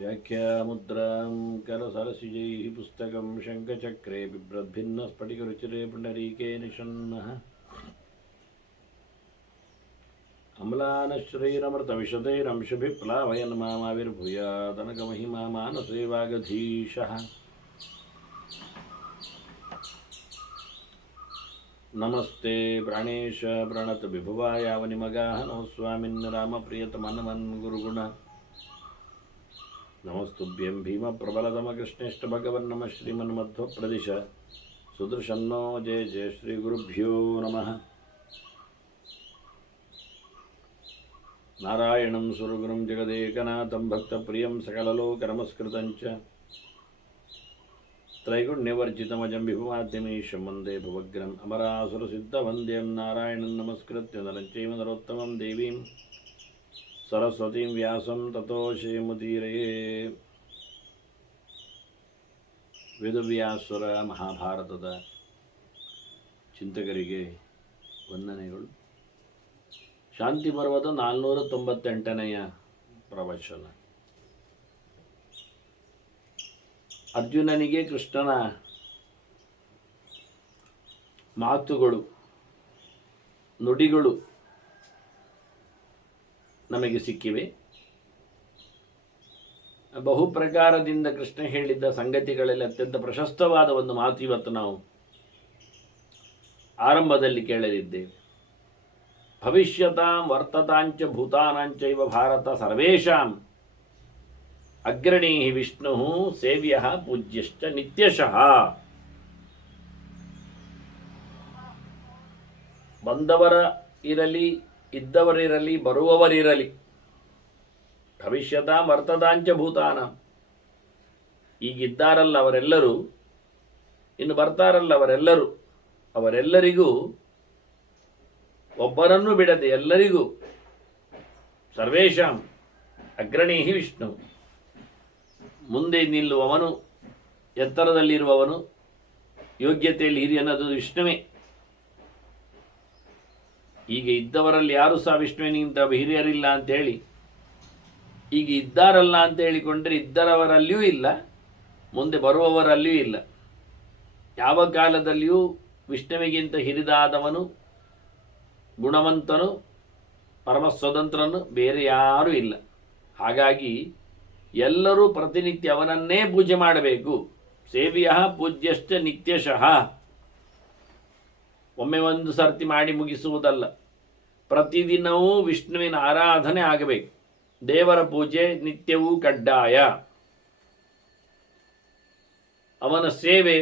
ವ್ಯಾಖ್ಯಾಮುದ್ರಾಂ ಕರಸರಸಿಜೈಃ ಪುಸ್ತಕಂ ಶಂಖಚಕ್ರೆ ಬಿಭ್ರದ್ಭಿನ್ನ ಸ್ಫಟಿಕರುಚಿರೆ ಪುಂಡರೀಕೆ ನಿಷನ್ನಃ ಅಮ್ಲಾನಶ್ರೈರಮೃತವಿಶತೈರಂಶುಭಿಃ ಪ್ಲಾವಯನ್ ಮಾಮಾವಿರ್ಭೂಯಾದನಗಮಹಿಮಾ ಮಾನಸೇ ವಾಗಧೀಶಃ. ನಮಸ್ತೆ ಪ್ರಾಣೇಶ ಪ್ರಣತ ವಿಭುವಾಯ ಅವನಿಮಗಾಹ ನಮಃ ಸ್ವಾಮಿನ್ ರಾಮ ಪ್ರಿಯತಮನಮನ್ ಗುರುಗುಣ ನಮಸ್ತುಭ್ಯಂ ಭೀಮ ಪ್ರಬಲತಮ ಕೃಷ್ಣೇಷ್ಟ ಭಗವನ್ ನಮಃ ಶ್ರೀಮನ್ಮಧ್ವ ಪ್ರದಿಶ ಸುದರ್ಶನ್ನೋ ಜಯ ಜಯ ಶ್ರೀ ಗುರುಭ್ಯೋ ನಮಃ. ನಾರಾಯಣಂ ಸುರಗುರುಂ ಜಗದೇಕನಾಥಂ ಭಕ್ತಪ್ರಿಯಂ ಸಕಲಲೋಕನಮಸ್ಕೃತಂಚ ತ್ರೈಗುಣ್ಯವರ್ಜಿತಮಜಂ ವಿಭುಮಾದ್ಯಮೀಶಂ ವಂದೇ ಭವಗ್ರಂ ಅಮರಾಸುರಸಿದ್ಧವಂದ್ಯಂ ನಾರಾಯಣಂ ನಮಸ್ಕೃತ್ಯ ನರಂ ಚೈವ ನರೋತ್ತಮಂ ದೇವೀಂ ಸರಸ್ವತೀಂ ವ್ಯಾಸಂ ತತೋ ಶ್ರೀಮುದೀರಯೇ. ವೇದವ್ಯಾಸುರ ಮಹಾಭಾರತದ ಚಿಂತಕರಿಗೆ ವಂದನೆಗಳು. ಶಾಂತಿ ಪರ್ವದ 498ನೆಯ ಪ್ರವಚನ. ಅರ್ಜುನನಿಗೆ ಕೃಷ್ಣನ ಮಾತುಗಳು, ನುಡಿಗಳು ನಮಗೆ ಸಿಕ್ಕಿವೆ. ಬಹು ಪ್ರಕಾರದಿಂದ ಕೃಷ್ಣ ಹೇಳಿದ್ದ ಸಂಗತಿಗಳಲ್ಲಿ ಅತ್ಯಂತ ಪ್ರಶಸ್ತವಾದ ಒಂದು ಮಾತು ಇವತ್ತು ನಾವು ಆರಂಭದಲ್ಲಿ ಕೇಳಲಿದ್ದೇವೆ. ಭವಿಷ್ಯತಾಂ ವರ್ತತಾಂಚ ಭೂತಾನಾಂಚೈವ ಭಾರತ ಸರ್ವೇಷಾಂ ಅಗ್ರಣೀ ವಿಷ್ಣು ಸೇವ್ಯ ಪೂಜ್ಯಶ್ಚ ನಿತ್ಯಶಃ. ಬಂದವರ ಇರಲಿ, ಇದ್ದವರಿರಲಿ, ಬರುವವರಿರಲಿ. ಭವಿಷ್ಯತಾಂ ವರ್ತತಾಂಚ ಭೂತಾನಾಂ, ಈಗಿದ್ದಾರಲ್ಲ ಅವರೆಲ್ಲರೂ, ಇನ್ನು ಬರ್ತಾರಲ್ಲ ಅವರೆಲ್ಲರೂ, ಅವರೆಲ್ಲರಿಗೂ ಒಬ್ಬರನ್ನು ಬಿಡದೆ ಎಲ್ಲರಿಗೂ ಸರ್ವೇಷಾಂ ಅಗ್ರಣೀ ವಿಷ್ಣು, ಮುಂದೆ ನಿಲ್ಲುವವನು, ಎತ್ತರದಲ್ಲಿರುವವನು, ಯೋಗ್ಯತೆಯಲ್ಲಿ ಹಿರಿಯನದು ವಿಷ್ಣುವೇ. ಈಗ ಇದ್ದವರಲ್ಲಿ ಯಾರು ಸಹ ವಿಷ್ಣುವಿನಿಂದ ಹಿರಿಯರಿಲ್ಲ ಅಂತೇಳಿ, ಈಗ ಇದ್ದಾರಲ್ಲ ಅಂತ ಹೇಳಿಕೊಂಡ್ರೆ ಇದ್ದರವರಲ್ಲಿಯೂ ಇಲ್ಲ, ಮುಂದೆ ಬರುವವರಲ್ಲಿಯೂ ಇಲ್ಲ. ಯಾವ ಕಾಲದಲ್ಲಿಯೂ ವಿಷ್ಣುವಿಗಿಂತ ಹಿರಿದಾದವನು, ಗುಣವಂತನು, ಪರಮ ಸ್ವತಂತ್ರನು ಬೇರೆ ಯಾರೂ ಇಲ್ಲ. ಹಾಗಾಗಿ ಎಲ್ಲರೂ ಪ್ರತಿನಿತ್ಯ ಅವನನ್ನೇ ಪೂಜೆ ಮಾಡಬೇಕು. ಸೇವ್ಯ ಪೂಜ್ಯಶ್ಚ ನಿತ್ಯಶಃ. ಒಮ್ಮೆ ಒಂದು ಸರ್ತಿ ಮಾಡಿ ಮುಗಿಸುವುದಲ್ಲ, ಪ್ರತಿದಿನವೂ ವಿಷ್ಣುವಿನ ಆರಾಧನೆ ಆಗಬೇಕು. ದೇವರ ಪೂಜೆ ನಿತ್ಯವೂ ಕಡ್ಡಾಯ. ಅವನ ಸೇವೆ,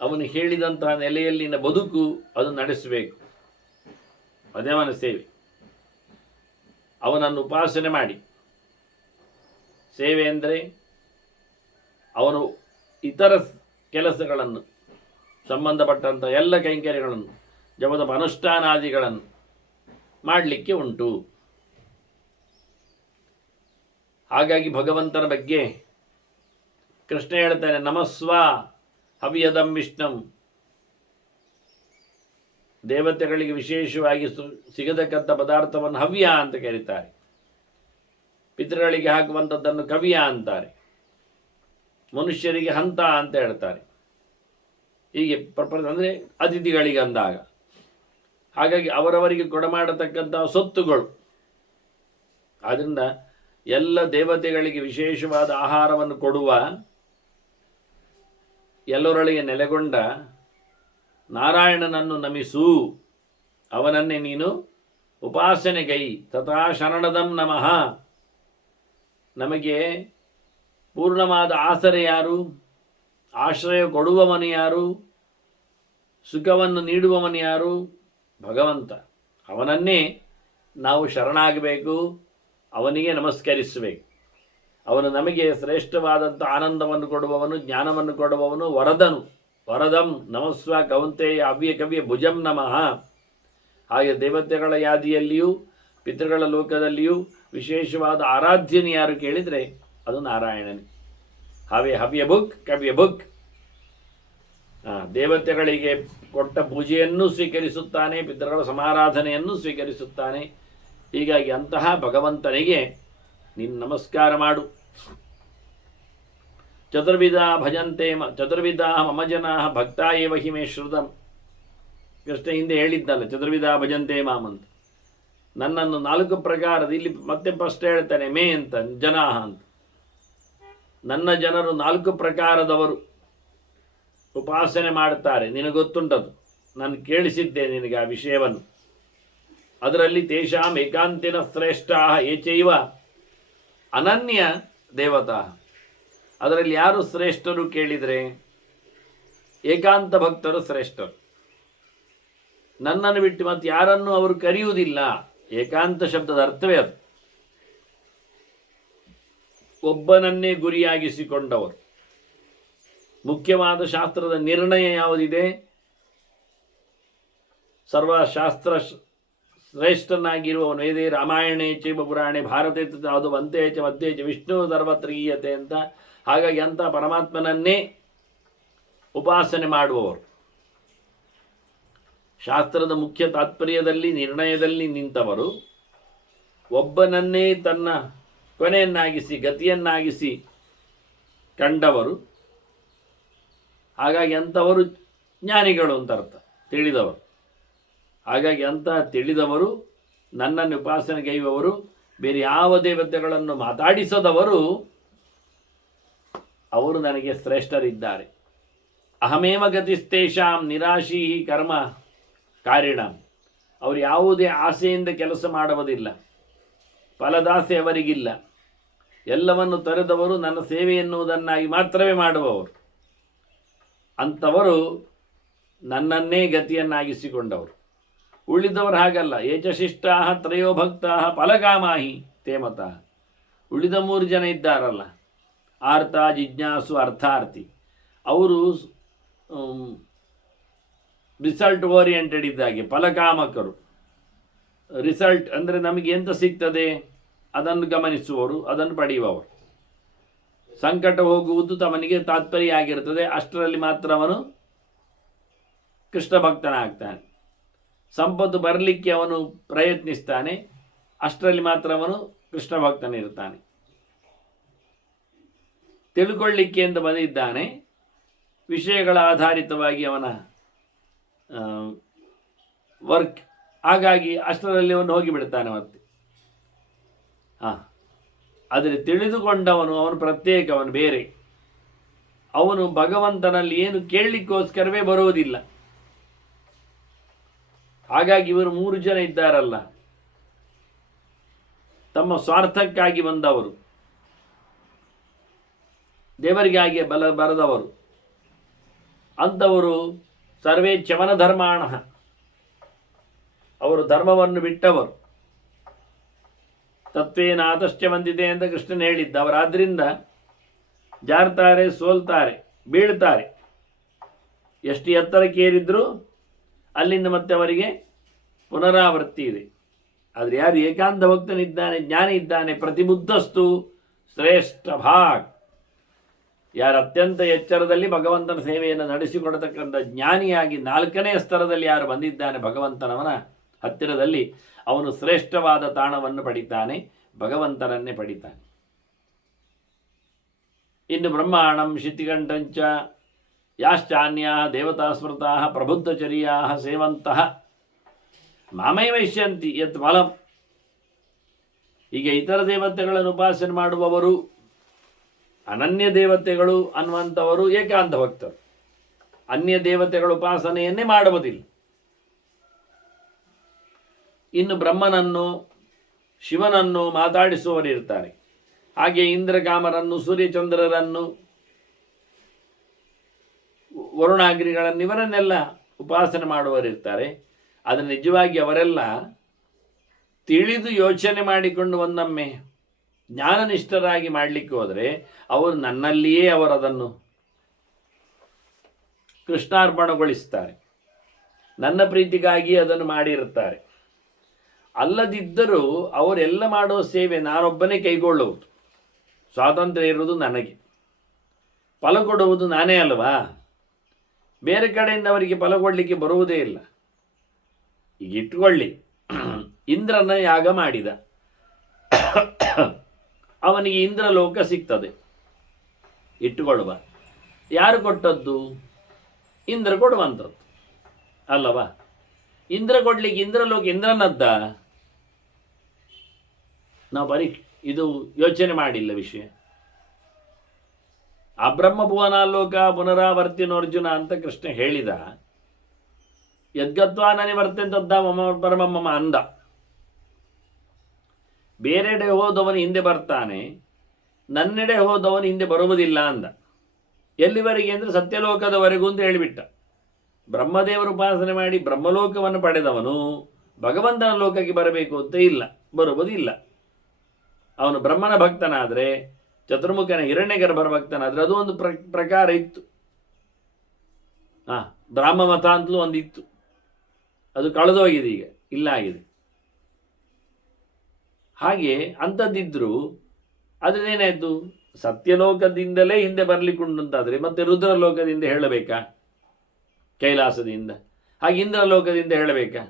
ಅವನು ಹೇಳಿದಂತಹ ನೆಲೆಯಲ್ಲಿನ ಬದುಕು ಅದು ನಡೆಸಬೇಕು. ಅದೇ ಅವನ ಸೇವೆ. ಅವನನ್ನು ಉಪಾಸನೆ ಮಾಡಿ. ಸೇವೆ ಅಂದರೆ ಅವನು ಇತರ ಕೆಲಸಗಳನ್ನು, ಸಂಬಂಧಪಟ್ಟಂಥ ಎಲ್ಲ ಕೈಂಕರ್ಯಗಳನ್ನು, ಜಪದ ಅನುಷ್ಠಾನಾದಿಗಳನ್ನು ಮಾಡಲಿಕ್ಕೆ ಉಂಟು. ಹಾಗಾಗಿ ಭಗವಂತನ ಬಗ್ಗೆ ಕೃಷ್ಣ ಹೇಳ್ತಾನೆ, ನಮಸ್ವ ಹವ್ಯದಂ ವಿಷ್ಣಂ. ದೇವತೆಗಳಿಗೆ ವಿಶೇಷವಾಗಿ ಸಿಗತಕ್ಕಂಥ ಪದಾರ್ಥವನ್ನು ಹವ್ಯ ಅಂತ ಕರೀತಾರೆ. ಪಿತೃಗಳಿಗೆ ಹಾಕುವಂಥದ್ದನ್ನು ಕವ್ಯ ಅಂತಾರೆ. ಮನುಷ್ಯರಿಗೆ ಹಂತ ಅಂತ ಹೇಳ್ತಾರೆ. ಹೀಗೆ ಅಂದರೆ ಅತಿಥಿಗಳಿಗೆ ಅಂದಾಗ. ಹಾಗಾಗಿ ಅವರವರಿಗೆ ಕೊಡಮಾಡತಕ್ಕಂತಹ ಸೊತ್ತುಗಳು. ಆದ್ದರಿಂದ ಎಲ್ಲ ದೇವತೆಗಳಿಗೆ ವಿಶೇಷವಾದ ಆಹಾರವನ್ನು ಕೊಡುವ, ಎಲ್ಲರೊಳಗೆ ನೆಲೆಗೊಂಡ ನಾರಾಯಣನನ್ನು ನಮಿಸು. ಅವನನ್ನೇ ನೀನು ಉಪಾಸನೆಗೈ. ತಥಾ ಶರಣದಂ ನಮಃ. ನಮಗೆ ಪೂರ್ಣವಾದ ಆಸರೆ ಯಾರು? ಆಶ್ರಯ ಕೊಡುವವನು ಯಾರು? ಸುಖವನ್ನು ನೀಡುವವನು ಯಾರು? ಭಗವಂತ. ಅವನನ್ನೇ ನಾವು ಶರಣಾಗಬೇಕು, ಅವನಿಗೆ ನಮಸ್ಕರಿಸಬೇಕು. ಅವನು ನಮಗೆ ಶ್ರೇಷ್ಠವಾದಂಥ ಆನಂದವನ್ನು ಕೊಡುವವನು, ಜ್ಞಾನವನ್ನು ಕೊಡುವವನು, ವರದನು. ವರದಂ ನಮಸ್ವ ಕೌಂತೆಯ ಅವ್ಯ ಕವ್ಯ ಭುಜಂ ನಮಃ. ಹಾಗೆ ದೇವತೆಗಳ ಯಾದಿಯಲ್ಲಿಯೂ ಪಿತೃಗಳ ಲೋಕದಲ್ಲಿಯೂ ವಿಶೇಷವಾದ ಆರಾಧ್ಯನು ಯಾರು ಕೇಳಿದರೆ ಅದು ನಾರಾಯಣನೇ. ಹವ್ಯ ಭುಕ್ ಕವ್ಯ ಭುಕ್. ದೇವತೆಗಳಿಗೆ ಕೊಟ್ಟ ಪೂಜೆಯನ್ನು ಸ್ವೀಕರಿಸುತ್ತಾನೆ, ಪಿತೃಗಳ ಸಮಾರಾಧನೆಯನ್ನು ಸ್ವೀಕರಿಸುತ್ತಾನೆ. ಹೀಗಾಗಿ ಅಂತಹ ಭಗವಂತನಿಗೆ ನೀನು ನಮಸ್ಕಾರ ಮಾಡು. ಚತುರ್ವಿಧ ಭಜಂತೆ ಚತುರ್ವಿಧ ಮಮ ಜನಾ ಭಕ್ತ ಏವ ಹಿ ಮೇ ಶ್ರುತಂ. ಕೃಷ್ಣ ಹಿಂದೆ ಹೇಳಿದ್ದಲ್ಲ ಚತುರ್ವಿಧ ಭಜಂತೆ ಮಾಮಂತ. ನನ್ನನ್ನು 4 ಪ್ರಕಾರದ, ಇಲ್ಲಿ ಮತ್ತೆ ಫಸ್ಟ್ ಹೇಳ್ತಾನೆ ಮೇ ಅಂತ, ಜನಾಹ ಅಂತ. ನನ್ನ ಜನರು 4 ಪ್ರಕಾರದವರು ಉಪಾಸನೆ ಮಾಡುತ್ತಾರೆ. ನಿನಗೊತ್ತುಂಟದು, ನಾನು ಕೇಳಿಸಿದ್ದೆ ನಿನಗೆ ಆ ವಿಷಯವನ್ನು. ಅದರಲ್ಲಿ ತೇಷಾಂ ಏಕಾಂತಿನ ಶ್ರೇಷ್ಠ ಏಚೈವ ಅನನ್ಯ ದೇವತಾ. ಅದರಲ್ಲಿ ಯಾರು ಶ್ರೇಷ್ಠರು ಕೇಳಿದರೆ ಏಕಾಂತ ಭಕ್ತರು ಶ್ರೇಷ್ಠರು. ನನ್ನನ್ನು ಬಿಟ್ಟು ಮತ್ತೆ ಯಾರನ್ನು ಅವರು ಕರೆಯುವುದಿಲ್ಲ. ಏಕಾಂತ ಶಬ್ದದ ಅರ್ಥವೇ ಅದು. ಒಬ್ಬನನ್ನೇ ಗುರಿಯಾಗಿಸಿಕೊಂಡವರು. ಮುಖ್ಯವಾದ ಶಾಸ್ತ್ರದ ನಿರ್ಣಯ ಯಾವುದಿದೆ? ಸರ್ವಶಾಸ್ತ್ರ ಶ್ರೇಷ್ಠನಾಗಿರುವವನು ವೇದೇ ರಾಮಾಯಣೇ ಚೈವ ಪುರಾಣೆ ಭಾರತೆ ಅದು ವಂತೆ ಚ ಮಧ್ಯೆ ಚ ವಿಷ್ಣು ಸರ್ವತ್ರೀಯತೆ ಅಂತ. ಹಾಗಾಗಿ ಅಂಥ ಪರಮಾತ್ಮನನ್ನೇ ಉಪಾಸನೆ ಮಾಡುವವರು. ಶಾಸ್ತ್ರದ ಮುಖ್ಯ ತಾತ್ಪರ್ಯದಲ್ಲಿ ನಿರ್ಣಯದಲ್ಲಿ ನಿಂತವರು, ಒಬ್ಬನನ್ನೇ ತನ್ನ ಕೊನೆಯನ್ನಾಗಿಸಿ ಗತಿಯನ್ನಾಗಿಸಿ ಕಂಡವರು. ಹಾಗಾಗಿ ಅಂಥವರು ಜ್ಞಾನಿಗಳು ಅಂತ ಅರ್ಥ, ತಿಳಿದವರು. ಹಾಗಾಗಿ ಅಂತಹ ತಿಳಿದವರು, ನನ್ನನ್ನು ಉಪಾಸನೆಗೈಯುವವರು, ಬೇರೆ ಯಾವ ದೇವತೆಗಳನ್ನು ಮಾತಾಡಿಸದವರು, ಅವರು ನನಗೆ ಶ್ರೇಷ್ಠರಿದ್ದಾರೆ. ಅಹಮೇವ ಗತಿಸ್ತೇಷಾಂ ನಿರಾಶೀ ಕರ್ಮ ಕಾರಿಣ. ಅವರು ಯಾವುದೇ ಆಸೆಯಿಂದ ಕೆಲಸ ಮಾಡುವುದಿಲ್ಲ, ಫಲದಾಸೆ ಅವರಿಗಿಲ್ಲ. ಎಲ್ಲವನ್ನು ತೊರೆದವರು ನನ್ನ ಸೇವೆ ಎನ್ನುವುದನ್ನಾಗಿ ಮಾತ್ರವೇ ಮಾಡುವವರು. ಅಂಥವರು ನನ್ನನ್ನೇ ಗತಿಯನ್ನಾಗಿಸಿಕೊಂಡವರು. ಉಳಿದವರು ಹಾಗಲ್ಲ. ಏಚಶಿಷ್ಟಾ ತ್ರಯೋ ಭಕ್ತಾ ಫಲಕಾಮಾಹಿ ತೇಮತಃ. ಉಳಿದ 3 ಜನ ಇದ್ದಾರಲ್ಲ, ಆರ್ತ ಜಿಜ್ಞಾಸು ಅರ್ಥಾರ್ಥಿ. ಅವರು ರಿಸಲ್ಟ್ ಓರಿಯೆಂಟೆಡ್ ಇದ್ದಾಗೆ, ಫಲಕಾಮಕರು. ರಿಸಲ್ಟ್ ಅಂದರೆ ನಮಗೆ ಎಂತ ಸಿಗ್ತದೆ ಅದನ್ನು ಗಮನಿಸುವವರು, ಅದನ್ನು ಪಡೆಯುವವರು. ಸಂಕಟ ಹೋಗುವುದು ತವನಿಗೆ ತಾತ್ಪರ್ಯ ಆಗಿರುತ್ತದೆ, ಅಷ್ಟರಲ್ಲಿ ಮಾತ್ರ ಅವನು ಕೃಷ್ಣ ಭಕ್ತನಾಗ್ತಾನೆ. ಸಂಪತ್ತು ಬರಲಿಕ್ಕೆ ಅವನು ಪ್ರಯತ್ನಿಸ್ತಾನೆ, ಅಷ್ಟರಲ್ಲಿ ಮಾತ್ರ ಅವನು ಕೃಷ್ಣ ಭಕ್ತನಿರ್ತಾನೆ. ತಿಳ್ಕೊಳ್ಳಿಕ್ಕೆ ಎಂದು ಬಂದಿದ್ದಾನೆ, ವಿಷಯಗಳ ಆಧಾರಿತವಾಗಿ ಅವನ ವರ್ಕ್. ಹಾಗಾಗಿ ಅಷ್ಟರಲ್ಲಿ ಅವನು ಹೋಗಿಬಿಡ್ತಾನೆ ಮತ್ತೆ. ಆದರೆ ತಿಳಿದುಕೊಂಡವನು, ಅವನು ಪ್ರತ್ಯೇಕ, ಅವನು ಬೇರೆ. ಅವನು ಭಗವಂತನಲ್ಲಿ ಏನು ಕೇಳಲಿಕ್ಕೋಸ್ಕರವೇ ಬರುವುದಿಲ್ಲ. ಹಾಗಾಗಿ ಇವರು 3 ಜನ ಇದ್ದಾರಲ್ಲ, ತಮ್ಮ ಸ್ವಾರ್ಥಕ್ಕಾಗಿ ಬಂದವರು, ದೇವರಿಗಾಗಿ ಬರದವರು. ಅಂಥವರು ಸರ್ವೇ ಚವನ ಧರ್ಮಾಣ, ಅವರು ಧರ್ಮವನ್ನು ಬಿಟ್ಟವರು. ತತ್ವೇನಾತಶ್ಚ ಬಂದಿದೆ ಅಂತ ಕೃಷ್ಣನ್ ಹೇಳಿದ್ದ. ಅವರಾದ್ರಿಂದ ಜಾರ್ತಾರೆ, ಸೋಲ್ತಾರೆ, ಬೀಳ್ತಾರೆ. ಎಷ್ಟು ಎತ್ತರಕ್ಕೆ ಏರಿದ್ರು ಅಲ್ಲಿಂದ ಮತ್ತೆ ಅವರಿಗೆ ಪುನರಾವರ್ತಿ ಇದೆ. ಆದರೆ ಯಾರು ಏಕಾಂತ ಭಕ್ತನಿದ್ದಾನೆ, ಜ್ಞಾನಿ ಇದ್ದಾನೆ, ಪ್ರತಿಬುದ್ಧಸ್ತು ಶ್ರೇಷ್ಠ ಭಾಗ್. ಯಾರು ಅತ್ಯಂತ ಎಚ್ಚರದಲ್ಲಿ ಭಗವಂತನ ಸೇವೆಯನ್ನು ನಡೆಸಿಕೊಡತಕ್ಕಂಥ ಜ್ಞಾನಿಯಾಗಿ 4ನೇ ಸ್ತರದಲ್ಲಿ ಯಾರು ಬಂದಿದ್ದಾನೆ ಭಗವಂತನವನ ಹತ್ತಿರದಲ್ಲಿ, ಅವನು ಶ್ರೇಷ್ಠವಾದ ತಾಣವನ್ನು ಪಡಿತಾನೆ, ಭಗವಂತನನ್ನೇ ಪಡಿತಾನೆ. ಇನ್ನು ಬ್ರಹ್ಮಾಣಂ ಶಿತಿಕಂಠಂಚ ಯಾಶ್ಚಾನ್ಯಾ ದೇವತಾ ಸ್ಮೃತಾ ಪ್ರಬುದ್ಧಚರ್ಯಾ ಸೇವಂತಹ ಮಾಮೈ ವೈಶ್ಯಂತಿ ಯತ್ ಫಲಂ. ಈಗ ಇತರ ದೇವತೆಗಳನ್ನು ಉಪಾಸನೆ ಮಾಡುವವರು, ಅನನ್ಯ ದೇವತೆಗಳು ಅನ್ನುವಂಥವರು ಏಕಾಂತ ಭಕ್ತರು. ಅನ್ಯ ದೇವತೆಗಳ ಉಪಾಸನೆಯನ್ನೇ ಮಾಡುವುದಿಲ್ಲ. ಇನ್ನು ಬ್ರಹ್ಮನನ್ನು ಶಿವನನ್ನು ಮಾತಾಡಿಸುವವರಿರ್ತಾರೆ. ಹಾಗೆ ಇಂದ್ರಕಾಮರನ್ನು, ಸೂರ್ಯಚಂದ್ರರನ್ನು, ವರುಣಾಗ್ನಿಗಳನ್ನು, ಇವರನ್ನೆಲ್ಲ ಉಪಾಸನೆ ಮಾಡುವವರಿರ್ತಾರೆ. ಆದರೆ ನಿಜವಾಗಿ ಅವರೆಲ್ಲ ತಿಳಿದು ಯೋಚನೆ ಮಾಡಿಕೊಂಡು ಒಂದೊಮ್ಮೆ ಜ್ಞಾನನಿಷ್ಠರಾಗಿ ಮಾಡಲಿಕ್ಕೆ ಹೋದರೆ ಅವರು ನನ್ನಲ್ಲಿಯೇ ಅವರದನ್ನು ಕೃಷ್ಣಾರ್ಪಣಗೊಳಿಸ್ತಾರೆ, ನನ್ನ ಪ್ರೀತಿಗಾಗಿ ಅದನ್ನು ಮಾಡಿರುತ್ತಾರೆ. ಅಲ್ಲದಿದ್ದರೂ ಅವರೆಲ್ಲ ಮಾಡುವ ಸೇವೆ ನಾನೊಬ್ಬನೇ ಕೈಗೊಳ್ಳುವುದು. ಸ್ವಾತಂತ್ರ್ಯ ಇರುವುದು ನನಗೆ, ಫಲ ಕೊಡುವುದು ನಾನೇ ಅಲ್ವಾ. ಬೇರೆ ಕಡೆಯಿಂದ ಅವರಿಗೆ ಫಲ ಕೊಡಲಿಕ್ಕೆ ಬರುವುದೇ ಇಲ್ಲ. ಈಗ ಇಟ್ಕೊಳ್ಳಿ, ಇಂದ್ರನ ಯಾಗ ಮಾಡಿದ, ಅವನಿಗೆ ಇಂದ್ರಲೋಕ ಸಿಗ್ತದೆ ಇಟ್ಟುಕೊಳ್ಳುವ. ಯಾರು ಕೊಟ್ಟದ್ದು? ಇಂದ್ರ ಕೊಡುವಂಥದ್ದು ಅಲ್ಲವಾ? ಇಂದ್ರ ಕೊಡ್ಲಿಕ್ಕೆ ಇಂದ್ರಲೋಕ ಇಂದ್ರನದ್ದ? ನಾವು ಬರೀ ಇದು ಯೋಚನೆ ಮಾಡಿಲ್ಲ ವಿಷಯ. ಆ ಬ್ರಹ್ಮಭುವನಾಲೋಕ ಪುನರಾವರ್ತಿನೋರ್ಜುನ ಅಂತ ಕೃಷ್ಣ ಹೇಳಿದ. ಯದ್ಗತ್ವಾ ನನಿವರ್ತಂತದ್ದ ಮಮ ಪರಮಮ್ಮ ಅಂದ. ಬೇರೆಡೆ ಹೋದವನು ಹಿಂದೆ ಬರ್ತಾನೆ, ನನ್ನೆಡೆ ಹೋದವನು ಹಿಂದೆ ಬರುವುದಿಲ್ಲ ಅಂದ. ಎಲ್ಲಿವರೆಗೆ ಅಂದರೆ ಸತ್ಯಲೋಕದವರೆಗೂ ಅಂತ ಹೇಳಿಬಿಟ್ಟ. ಬ್ರಹ್ಮದೇವರು ಉಪಾಸನೆ ಮಾಡಿ ಬ್ರಹ್ಮಲೋಕವನ್ನು ಪಡೆದವನು ಭಗವಂತನ ಲೋಕಕ್ಕೆ ಬರಬೇಕು ಅಂತ ಇಲ್ಲ, ಬರುವುದಿಲ್ಲ. ಅವನು ಬ್ರಹ್ಮನ ಭಕ್ತನಾದರೆ, ಚತುರ್ಮುಖನ ಹಿರಣ್ಯಗರ್ಭರ ಭಕ್ತನಾದರೆ ಅದು ಒಂದು ಪ್ರಕಾರ ಇತ್ತು. ಬ್ರಾಹ್ಮ ಮತ ಅಂತಲೂ ಒಂದಿತ್ತು, ಅದು ಕಳೆದೋಗಿದೆ, ಈಗ ಇಲ್ಲ ಆಗಿದೆ. ಹಾಗೆ ಅಂಥದ್ದಿದ್ರು ಅದೇನಾಯಿತು? ಸತ್ಯಲೋಕದಿಂದಲೇ ಹಿಂದೆ ಬರಲಿಕ್ಕುಂಟಂತಾದರೆ ಮತ್ತೆ ರುದ್ರಲೋಕದಿಂದ ಹೇಳಬೇಕಾ? ಕೈಲಾಸದಿಂದ. ಹಾಗೆ ಇಂದ್ರಲೋಕದಿಂದ ಹೇಳಬೇಕಾ?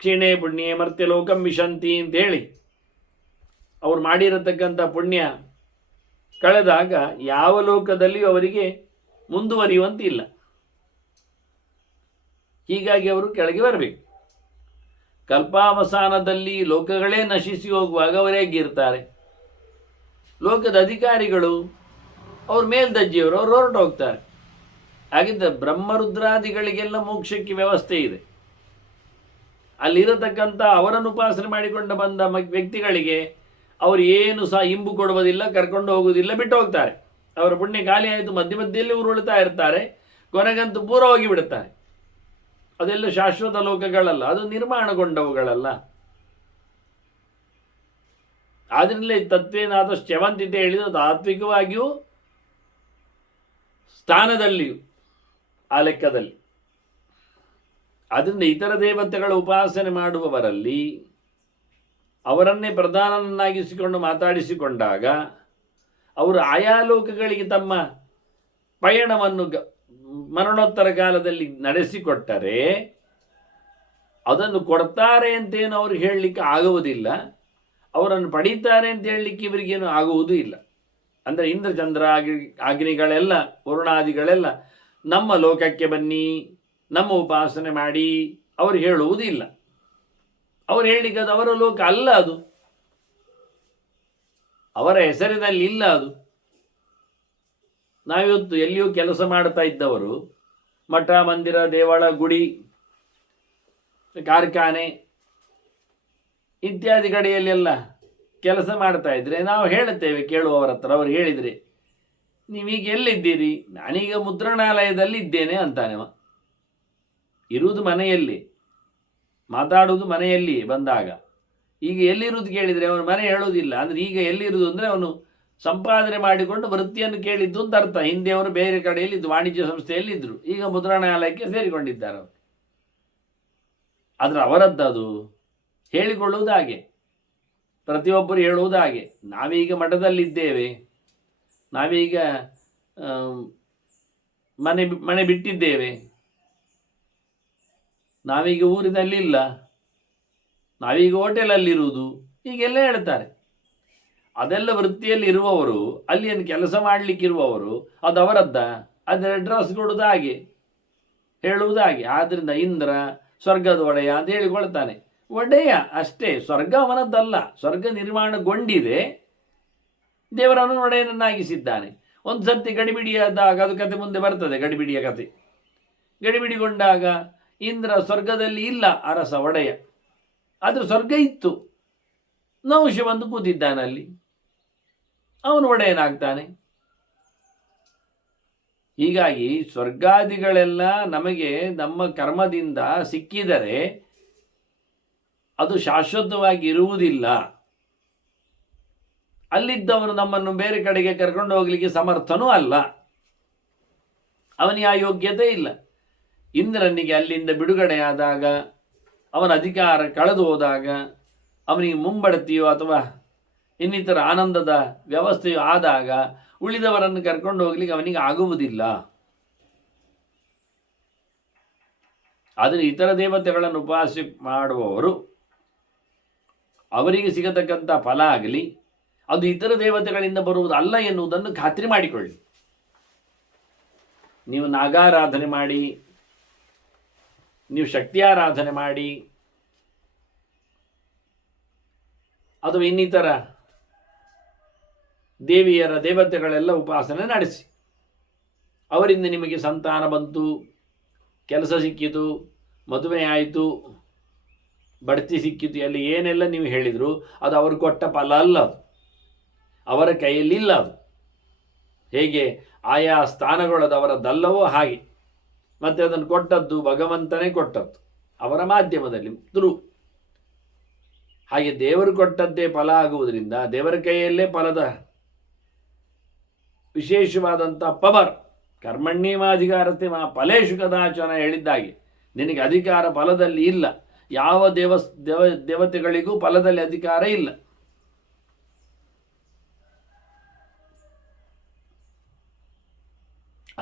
ಕ್ಷೀಣೆ ಪುಣ್ಯೇ ಮರ್ತ್ಯಲೋಕಂ ವಿಶಂತಿ ಅಂತ ಹೇಳಿ ಅವ್ರು ಮಾಡಿರತಕ್ಕಂಥ ಪುಣ್ಯ ಕಳೆದಾಗ ಯಾವ ಲೋಕದಲ್ಲಿಯೂ ಅವರಿಗೆ ಮುಂದುವರಿಯುವಂತಿಲ್ಲ. ಹೀಗಾಗಿ ಅವರು ಕೆಳಗೆ ಬರಬೇಕು. ಕಲ್ಪಾವಸಾನದಲ್ಲಿ ಲೋಕಗಳೇ ನಶಿಸಿ ಹೋಗುವಾಗ ಅವರೇಗಿರ್ತಾರೆ? ಲೋಕದ ಅಧಿಕಾರಿಗಳು, ಅವ್ರ ಮೇಲ್ದಜ್ಜಿಯವರು, ಅವ್ರು ಹೊರಟು ಹೋಗ್ತಾರೆ. ಹಾಗಿದ್ದ ಬ್ರಹ್ಮರುದ್ರಾದಿಗಳಿಗೆಲ್ಲ ಮೋಕ್ಷಕ್ಕೆ ವ್ಯವಸ್ಥೆ ಇದೆ. ಅಲ್ಲಿರತಕ್ಕಂಥ ಅವರನ್ನು ಉಪಾಸನೆ ಮಾಡಿಕೊಂಡು ಬಂದ ವ್ಯಕ್ತಿಗಳಿಗೆ ಅವರು ಏನು ಸಹ ಇಂಬು ಕೊಡುವುದಿಲ್ಲ, ಕರ್ಕೊಂಡು ಹೋಗುವುದಿಲ್ಲ, ಬಿಟ್ಟು ಹೋಗ್ತಾರೆ. ಅವರ ಪುಣ್ಯ ಖಾಲಿ ಆಯಿತು, ಮಧ್ಯ ಮಧ್ಯೆಯಲ್ಲಿ ಉರುಳ್ತಾ ಇರ್ತಾರೆ, ಕೊನೆಗಂತೂ ಪೂರ ಹೋಗಿಬಿಡುತ್ತಾರೆ. ಅದೆಲ್ಲ ಶಾಶ್ವತ ಲೋಕಗಳಲ್ಲ, ಅದು ನಿರ್ಮಾಣಗೊಂಡವುಗಳಲ್ಲ. ಆದ್ರಿಂದಲೇ ತತ್ವೇನಾದಷ್ಟು ಚವಂತಿತೆ ಹೇಳಿದ ತಾತ್ವಿಕವಾಗಿಯೂ ಸ್ಥಾನದಲ್ಲಿಯೂ ಆ ಲೆಕ್ಕದಲ್ಲಿ. ಅದರಿಂದ ಇತರ ದೇವತೆಗಳ ಉಪಾಸನೆ ಮಾಡುವವರಲ್ಲಿ ಅವರನ್ನೇ ಪ್ರಧಾನನ್ನಾಗಿಸಿಕೊಂಡು ಮಾತಾಡಿಸಿಕೊಂಡಾಗ ಅವರು ಆಯಾ ಲೋಕಗಳಿಗೆ ತಮ್ಮ ಪಯಣವನ್ನು ಮರಣೋತ್ತರ ಕಾಲದಲ್ಲಿ ನಡೆಸಿಕೊಟ್ಟರೆ ಅದನ್ನು ಕೊಡ್ತಾರೆ ಅಂತೇನು ಅವ್ರಿಗೆ ಹೇಳಲಿಕ್ಕೆ ಆಗುವುದಿಲ್ಲ, ಅವರನ್ನು ಪಡೀತಾರೆ ಅಂತ ಹೇಳಲಿಕ್ಕೆ ಇವರಿಗೇನು ಆಗುವುದೂ ಇಲ್ಲ. ಅಂದರೆ ಇಂದ್ರಚಂದ್ರ ಅಗ್ನಿಗಳೆಲ್ಲ, ವರುಣಾದಿಗಳೆಲ್ಲ ನಮ್ಮ ಲೋಕಕ್ಕೆ ಬನ್ನಿ, ನಮ್ಮ ಉಪಾಸನೆ ಮಾಡಿ ಅವರು ಹೇಳುವುದಿಲ್ಲ. ಅವರು ಹೇಳಲಿಕ್ಕೆ ಅದು ಅವರ ಲೋಕ ಅಲ್ಲ, ಅದು ಅವರ ಹೆಸರಿನಲ್ಲಿ ಇಲ್ಲ. ಅದು ನಾವಿವತ್ತು ಎಲ್ಲಿಯೂ ಕೆಲಸ ಮಾಡ್ತಾ ಇದ್ದವರು, ಮಠ ಮಂದಿರ ದೇವಳ ಗುಡಿ ಕಾರ್ಖಾನೆ ಇತ್ಯಾದಿ ಕಡೆಯಲ್ಲೆಲ್ಲ ಕೆಲಸ ಮಾಡ್ತಾ ಇದ್ರೆ ನಾವು ಹೇಳುತ್ತೇವೆ ಕೇಳುವವರ ಹತ್ರ. ಅವರು ಹೇಳಿದರೆ ನೀವೀಗ ಎಲ್ಲಿದ್ದೀರಿ? ನಾನೀಗ ಮುದ್ರಣಾಲಯದಲ್ಲಿ ಇದ್ದೇನೆ ಅಂತಾನೆವ. ಇರುವುದು ಮನೆಯಲ್ಲಿ, ಮಾತಾಡುವುದು ಮನೆಯಲ್ಲಿ ಬಂದಾಗ. ಈಗ ಎಲ್ಲಿರುವುದು ಕೇಳಿದರೆ ಅವನು ಮನೆ ಹೇಳೋದಿಲ್ಲ. ಅಂದರೆ ಈಗ ಎಲ್ಲಿರುವುದು ಅಂದರೆ ಅವನು ಸಂಪಾದನೆ ಮಾಡಿಕೊಂಡು ವೃತ್ತಿಯನ್ನು ಕೇಳಿದ್ದು ಅಂತ ಅರ್ಥ. ಹಿಂದೆ ಅವರು ಬೇರೆ ಕಡೆಯಲ್ಲಿ ಇದ್ದು ವಾಣಿಜ್ಯ ಸಂಸ್ಥೆಯಲ್ಲಿ ಇದ್ದರು, ಈಗ ಮುದ್ರಣಾಲಯಕ್ಕೆ ಸೇರಿಕೊಂಡಿದ್ದಾರೆ ಅವರು. ಆದರೆ ಅವರದ್ದದು ಹೇಳಿಕೊಳ್ಳುವುದು ಹಾಗೆ, ಪ್ರತಿಯೊಬ್ಬರು ಹೇಳುವುದು ಹಾಗೆ. ನಾವೀಗ ಮಠದಲ್ಲಿದ್ದೇವೆ, ನಾವೀಗ ಮನೆ ಬಿಟ್ಟಿದ್ದೇವೆ, ನಾವೀಗ ಊರಿನಲ್ಲಿಲ್ಲ, ನಾವೀಗ ಹೋಟೆಲಲ್ಲಿರುವುದು, ಹೀಗೆಲ್ಲ ಹೇಳ್ತಾರೆ. ಅದೆಲ್ಲ ವೃತ್ತಿಯಲ್ಲಿ ಇರುವವರು, ಅಲ್ಲಿ ಏನು ಕೆಲಸ ಮಾಡಲಿಕ್ಕಿರುವವರು, ಅದು ಅವರದ್ದ? ಅದರ ಅಡ್ರೆಸ್ ಕೊಡುವುದು ಹಾಗೆ, ಹೇಳುವುದು ಹಾಗೆ. ಆದ್ದರಿಂದ ಇಂದ್ರ ಸ್ವರ್ಗದ ಒಡೆಯ ಅಂತ ಹೇಳಿಕೊಳ್ತಾನೆ. ಒಡೆಯ ಅಷ್ಟೇ, ಸ್ವರ್ಗ ಅವನದ್ದಲ್ಲ. ಸ್ವರ್ಗ ನಿರ್ಮಾಣಗೊಂಡಿದೆ, ದೇವರನ್ನು ಒಡೆಯನನ್ನಾಗಿಸಿದ್ದಾನೆ. ಒಂದು ಸರ್ತಿ ಗಡಿಬಿಡಿಯಾದಾಗ ಅದು ಕತೆ ಮುಂದೆ ಬರ್ತದೆ, ಗಡಿಬಿಡಿಯ ಕತೆ. ಗಡಿಬಿಡಿಗೊಂಡಾಗ ಇಂದ್ರ ಸ್ವರ್ಗದಲ್ಲಿ ಇಲ್ಲ, ಅರಸ ಒಡೆಯ. ಆದರೆ ಸ್ವರ್ಗ ಇತ್ತು, ನಹುಷ ಬಂದು ಕೂತಿದ್ದಾನಲ್ಲಿ, ಅವನು ಒಡೆಯನಾಗ್ತಾನೆ. ಹೀಗಾಗಿ ಸ್ವರ್ಗಾದಿಗಳೆಲ್ಲ ನಮಗೆ ನಮ್ಮ ಕರ್ಮದಿಂದ ಸಿಕ್ಕಿದರೆ ಅದು ಶಾಶ್ವತವಾಗಿ ಇರುವುದಿಲ್ಲ. ಅಲ್ಲಿದ್ದವನು ನಮ್ಮನ್ನು ಬೇರೆ ಕಡೆಗೆ ಕರ್ಕೊಂಡು ಹೋಗಲಿಕ್ಕೆ ಸಮರ್ಥನೂ ಅಲ್ಲ, ಅವನಿಗೆ ಆ ಯೋಗ್ಯತೆ ಇಲ್ಲ. ಇಂದ್ರನಿಗೆ ಅಲ್ಲಿಂದ ಬಿಡುಗಡೆಯಾದಾಗ, ಅವನ ಅಧಿಕಾರ ಕಳೆದು ಹೋದಾಗ, ಅವನಿಗೆ ಮುಂಬಡ್ತಿಯೋ ಅಥವಾ ಇನ್ನಿತರ ಆನಂದದ ವ್ಯವಸ್ಥೆಯೋ ಆದಾಗ ಉಳಿದವರನ್ನು ಕರ್ಕೊಂಡು ಹೋಗ್ಲಿಕ್ಕೆ ಅವನಿಗೆ ಆಗುವುದಿಲ್ಲ. ಆದರೆ ಇತರ ದೇವತೆಗಳನ್ನು ಉಪಾಸನೆ ಮಾಡುವವರು ಅವರಿಗೆ ಸಿಗತಕ್ಕಂಥ ಫಲ ಆಗಲಿ ಅದು ಇತರ ದೇವತೆಗಳಿಂದ ಬರುವುದಲ್ಲ ಎನ್ನುವುದನ್ನು ಖಾತ್ರಿ ಮಾಡಿಕೊಳ್ಳಿ. ನೀವು ನಾಗಾರಾಧನೆ ಮಾಡಿ, ನೀವು ಶಕ್ತಿಯಾರಾಧನೆ ಮಾಡಿ, ಅಥವಾ ಇನ್ನಿತರ ದೇವಿಯರ ದೇವತೆಗಳೆಲ್ಲ ಉಪಾಸನೆ ನಡೆಸಿ. ಅವರಿಂದ ನಿಮಗೆ ಸಂತಾನ ಬಂತು, ಕೆಲಸ ಸಿಕ್ಕಿತು, ಮದುವೆ ಆಯಿತು, ಬಡ್ತಿ ಸಿಕ್ಕಿತು, ಅಲ್ಲಿ ಏನೆಲ್ಲ ನೀವು ಹೇಳಿದರು ಅದು ಅವರು ಕೊಟ್ಟ ಫಲ ಅಲ್ಲ, ಅದು ಅವರ ಕೈಯಲ್ಲಿಲ್ಲ. ಅದು ಹೇಗೆ ಆಯಾ ಸ್ಥಾನಗಳದು ಅವರದ್ದಲ್ಲವೋ ಹಾಗೆ. ಮತ್ತು ಅದನ್ನು ಕೊಟ್ಟದ್ದು ಭಗವಂತನೇ ಕೊಟ್ಟದ್ದು ಅವರ ಮಾಧ್ಯಮದಲ್ಲಿ ಥ್ರೂ. ಹಾಗೆ ದೇವರು ಕೊಟ್ಟದ್ದೇ ಫಲ ಆಗುವುದರಿಂದ ದೇವರ ಕೈಯಲ್ಲೇ ಫಲದ ವಿಶೇಷವಾದಂಥ ಪವರ್. ಕರ್ಮಣ್ಯೇವಾಧಿಕಾರತೆ ಮಾ ಫಲೇಶು ಕದಾಚನ ಹೇಳಿದ್ದಾಗೆ ನಿನಗೆ ಅಧಿಕಾರ ಫಲದಲ್ಲಿ ಇಲ್ಲ. ಯಾವ ದೇವತೆಗಳಿಗೂ ಫಲದಲ್ಲಿ ಅಧಿಕಾರ ಇಲ್ಲ.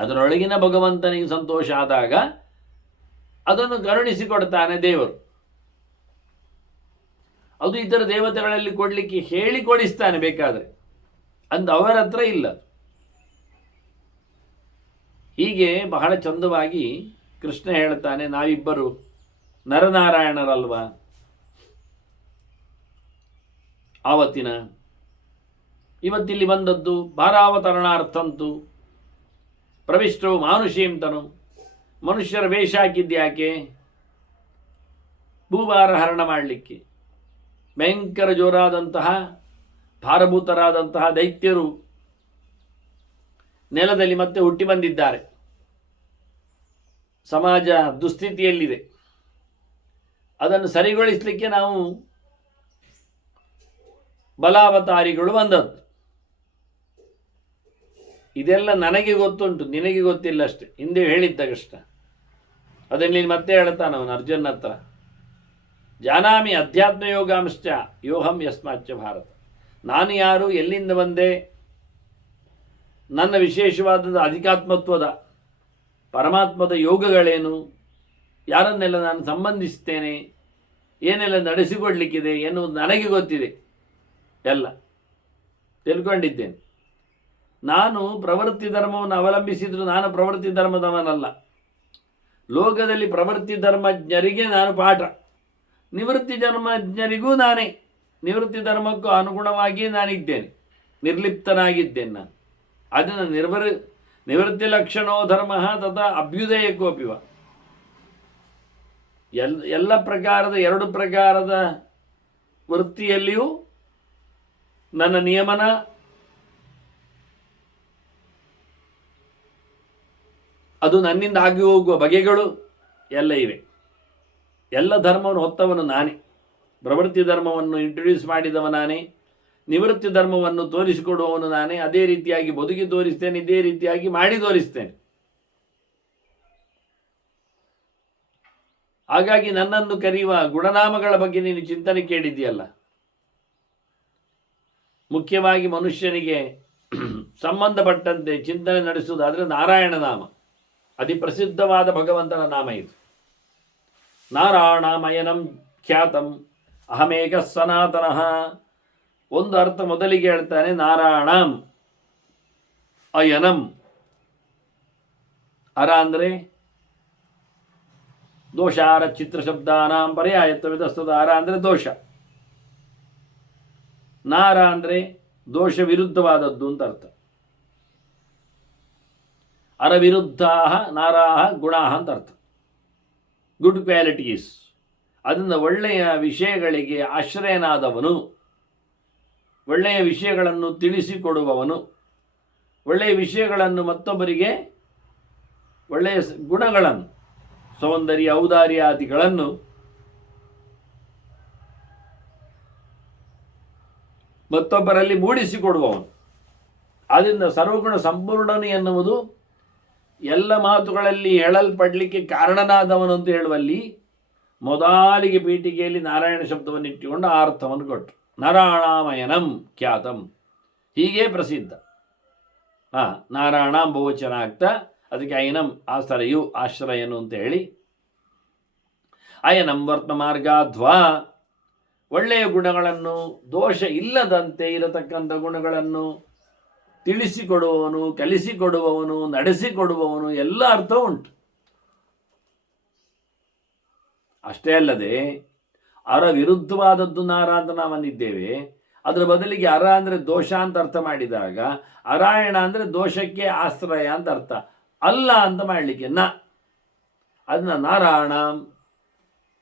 ಅದರೊಳಗಿನ ಭಗವಂತನಿಗೆ ಸಂತೋಷ ಆದಾಗ ಅದನ್ನು ಕರುಣಿಸಿಕೊಡ್ತಾನೆ ದೇವರು. ಅದು ಇತರ ದೇವತೆಗಳಲ್ಲಿ ಕೊಡಲಿಕ್ಕೆ ಹೇಳಿ ಕೊಡಿಸ್ತಾನೆ ಬೇಕಾದರೆ, ಅಂದು ಅವರ ಹತ್ರ ಇಲ್ಲ. ಹೀಗೆ ಬಹಳ ಚಂದವಾಗಿ ಕೃಷ್ಣ ಹೇಳ್ತಾನೆ, ನಾವಿಬ್ಬರು ನರನಾರಾಯಣರಲ್ವಾ. ಆವತ್ತಿನ ಇವತ್ತಿಲ್ಲಿ ಬಂದದ್ದು ಭಾರಾವತರಣಾರ್ಥಂತು ಪ್ರವಿಷ್ಟವು ಮಾನುಷೀಂತನು. ಮನುಷ್ಯರ ವೇಷ ಹಾಕಿದ್ಯಾಕೆ? ಭೂಭಾರ ಹರಣ ಮಾಡಲಿಕ್ಕೆ. ಭಯಂಕರ ಜೋರಾದಂತಹ ಭಾರಭೂತರಾದಂತಹ ದೈತ್ಯರು ನೆಲದಲ್ಲಿ ಮತ್ತೆ ಹುಟ್ಟಿ ಬಂದಿದ್ದಾರೆ. ಸಮಾಜ ದುಸ್ಥಿತಿಯಲ್ಲಿದೆ. ಅದನ್ನು ಸರಿಗೊಳಿಸಲಿಕ್ಕೆ ನಾವು ಬಲಾವತಾರಿಗಳು ಬಂದದ್ದು. ಇದೆಲ್ಲ ನನಗೆ ಗೊತ್ತುಂಟು, ನಿನಗೆ ಗೊತ್ತಿಲ್ಲ ಅಷ್ಟೆ. ಹಿಂದೆ ಹೇಳಿದ್ದ ಕಷ್ಟ ಅದನ್ನು ನೀನು ಮತ್ತೆ ಹೇಳ್ತಾನವನು ಅರ್ಜುನ ಹತ್ರ. ಜಾನಾಮಿ ಅಧ್ಯಾತ್ಮ ಯೋಗಾಂಶ್ಚ ಯೋಹಂ ಯಸ್ಮಾಚ್ಚ ಭಾರತ. ನಾನು ಯಾರು, ಎಲ್ಲಿಂದ ಬಂದೆ, ನನ್ನ ವಿಶೇಷವಾದ ಅಧಿಕಾತ್ಮತ್ವದ ಪರಮಾತ್ಮದ ಯೋಗಗಳೇನು, ಯಾರನ್ನೆಲ್ಲ ನಾನು ಸಂಬಂಧಿಸ್ತೇನೆ, ಏನೆಲ್ಲ ನಡೆಸಿಕೊಡ್ಲಿಕ್ಕಿದೆ ಎನ್ನುವುದು ನನಗೆ ಗೊತ್ತಿದೆ. ಎಲ್ಲ ತಿಳ್ಕೊಂಡಿದ್ದೇನೆ. ನಾನು ಪ್ರವೃತ್ತಿ ಧರ್ಮವನ್ನು ಅವಲಂಬಿಸಿದ್ರು ನಾನು ಪ್ರವೃತ್ತಿ ಧರ್ಮದವನಲ್ಲ. ಲೋಕದಲ್ಲಿ ಪ್ರವೃತ್ತಿ ಧರ್ಮಜ್ಞರಿಗೆ ನಾನು ಪಾಠ, ನಿವೃತ್ತಿ ಧರ್ಮಜ್ಞರಿಗೂ ನಾನೇ. ನಿವೃತ್ತಿ ಧರ್ಮಕ್ಕೂ ಅನುಗುಣವಾಗಿ ನಾನಿದ್ದೇನೆ, ನಿರ್ಲಿಪ್ತನಾಗಿದ್ದೇನೆ ನಾನು. ಅದನ್ನು ನಿವೃತ್ತಿ ಲಕ್ಷಣೋ ಧರ್ಮ ತಥಾ ಅಭ್ಯುದಯಕ್ಕೋಪಿವ. ಎಲ್ಲ ಪ್ರಕಾರದ, ಎರಡು ಪ್ರಕಾರದ ವೃತ್ತಿಯಲ್ಲಿಯೂ ನನ್ನ ನಿಯಮನ ಅದು ನನ್ನಿಂದ ಆಗಿ ಹೋಗುವ ಬಗೆಗಳು ಎಲ್ಲ ಇವೆ. ಎಲ್ಲ ಧರ್ಮವನ್ನು ಹೊತ್ತವನು ನಾನೇ. ಪ್ರವೃತ್ತಿ ಧರ್ಮವನ್ನು ಇಂಟ್ರೊಡ್ಯೂಸ್ ಮಾಡಿದವ ನಾನೇ, ನಿವೃತ್ತಿ ಧರ್ಮವನ್ನು ತೋರಿಸಿಕೊಡುವವನು ನಾನೇ. ಅದೇ ರೀತಿಯಾಗಿ ಬದುಕಿ ತೋರಿಸ್ತೇನೆ, ಇದೇ ರೀತಿಯಾಗಿ ಮಾಡಿ ತೋರಿಸ್ತೇನೆ. ಹಾಗಾಗಿ ನನ್ನನ್ನು ಕರೆಯುವ ಗುಣನಾಮಗಳ ಬಗ್ಗೆ ನೀನು ಚಿಂತನೆ ಕೇಳಿದ್ದೀಯಲ್ಲ. ಮುಖ್ಯವಾಗಿ ಮನುಷ್ಯನಿಗೆ ಸಂಬಂಧಪಟ್ಟಂತೆ ಚಿಂತನೆ ನಡೆಸುವುದಾದರೆ ನಾರಾಯಣ ನಾಮ ಅತಿ ಪ್ರಸಿದ್ಧವಾದ ಭಗವಂತನ ನಾಮ ಇದು. ನಾರಾಯಣಮಯನಂ ಖ್ಯಾತಂ ಅಹಮೇಕ ಸನಾತನಃ. ಒಂದು ಅರ್ಥ ಮೊದಲಿಗೆ ಹೇಳ್ತಾನೆ, ನಾರಾಯಣಂ ಅಯನಂ. ಅರ ಅಂದರೆ ದೋಷಾರ ಚಿತ್ರ ಶಬ್ದಾನಾಂ ಪರ್ಯಾಯತ್ವವಿದಸ್ತದ. ಅರ ಅಂದರೆ ದೋಷ. ನಾರ ಅಂದರೆ ದೋಷ ವಿರುದ್ಧವಾದದ್ದು ಅಂತ ಅರ್ಥ. ಅರವಿರುದ್ಧಾ ನಾರಾಹ ಗುಣಾಹ ಅಂತ ಅರ್ಥ. Good qualities. ಅದರಿಂದ ಒಳ್ಳೆಯ ವಿಷಯಗಳಿಗೆ ಆಶ್ರಯನಾದವನು, ಒಳ್ಳೆಯ ವಿಷಯಗಳನ್ನು ತಿಳಿಸಿಕೊಡುವವನು, ಒಳ್ಳೆಯ ವಿಷಯಗಳನ್ನು ಮತ್ತೊಬ್ಬರಿಗೆ, ಒಳ್ಳೆಯ ಗುಣಗಳನ್ನು, ಸೌಂದರ್ಯ ಔದಾರ್ಯಾದಿಗಳನ್ನು ಮತ್ತೊಬ್ಬರಲ್ಲಿ ಮೂಡಿಸಿಕೊಡುವವನು. ಆದ್ದರಿಂದ ಸರ್ವಗುಣ ಸಂಪೂರ್ಣನು ಎನ್ನುವುದು ಎಲ್ಲ ಮಾತುಗಳಲ್ಲಿ ಹೇಳಲ್ಪಡಲಿಕ್ಕೆ ಕಾರಣನಾದವನು ಅಂತ ಹೇಳುವಲ್ಲಿ ಮೊದಲಿಗೆ ಪೀಠಿಕೆಯಲ್ಲಿ ನಾರಾಯಣ ಶಬ್ದವನ್ನು ಇಟ್ಟುಕೊಂಡು ಆ ಅರ್ಥವನ್ನು ಕೊಟ್ಟರು. ನಾರಾಯಣಾಮಯನಂ ಖ್ಯಾತಂ, ಹೀಗೆ ಪ್ರಸಿದ್ಧ. ನಾರಾಯಣ ಬಹುವಚನ ಆಗ್ತಾ ಅದಕ್ಕೆ ಅಯನಂ ಆಶ್ರಯು ಆಶ್ರಯನು ಅಂತ ಹೇಳಿ ಅಯನಂ ವರ್ತ ಮಾರ್ಗಾಧ್ವಾ ಒಳ್ಳೆಯ ಗುಣಗಳನ್ನು ದೋಷ ಇಲ್ಲದಂತೆ ಇರತಕ್ಕಂಥ ಗುಣಗಳನ್ನು ತಿಳಿಸಿಕೊಡುವವನು, ಕಲಿಸಿಕೊಡುವವನು, ನಡೆಸಿಕೊಡುವವನು ಎಲ್ಲ ಅರ್ಥ ಉಂಟು. ಅಷ್ಟೇ ಅಲ್ಲದೆ ಅರ ವಿರುದ್ಧವಾದದ್ದು ನಾರ ಅಂತ ನಾವು ಅಂದಿದ್ದೇವೆ. ಅದರ ಬದಲಿಗೆ ಅರ ಅಂದರೆ ದೋಷ ಅಂತ ಅರ್ಥ ಮಾಡಿದಾಗ ಅರಾಯಣ ಅಂದರೆ ದೋಷಕ್ಕೆ ಆಶ್ರಯ ಅಂತ ಅರ್ಥ, ಅಲ್ಲ ಅಂತ ಮಾಡಲಿಕ್ಕೆ ಅದನ್ನ ನಾರಾಯಣ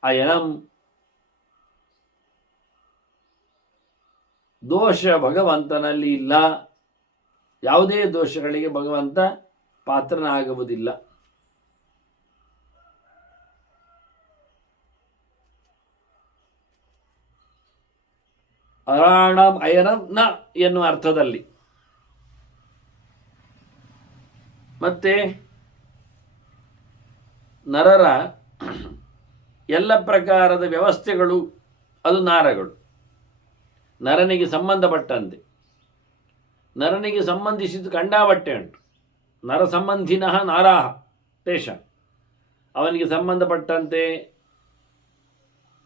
ಅಯನಂ. ದೋಷ ಭಗವಂತನಲ್ಲಿ ಇಲ್ಲ, ಯಾವುದೇ ದೋಷಗಳಿಗೆ ಭಗವಂತ ಪಾತ್ರನಾಗುವುದಿಲ್ಲ. ಅರಾಣಂ ಅಯನಂ ನ ಎನ್ನುವ ಅರ್ಥದಲ್ಲಿ. ಮತ್ತೆ ನರರ ಎಲ್ಲ ಪ್ರಕಾರದ ವ್ಯವಸ್ಥೆಗಳು ಅದು ನಾರಗಳು. ನರನಿಗೆ ಸಂಬಂಧಪಟ್ಟಂತೆ, ನರನಿಗೆ ಸಂಬಂಧಿಸಿದ್ದು ಕಂಡಾಬಟ್ಟೆ ಉಂಟು. ನರ ಸಂಬಂಧಿನಃ ನಾರಾಹ ತೇಷ, ಅವನಿಗೆ ಸಂಬಂಧಪಟ್ಟಂತೆ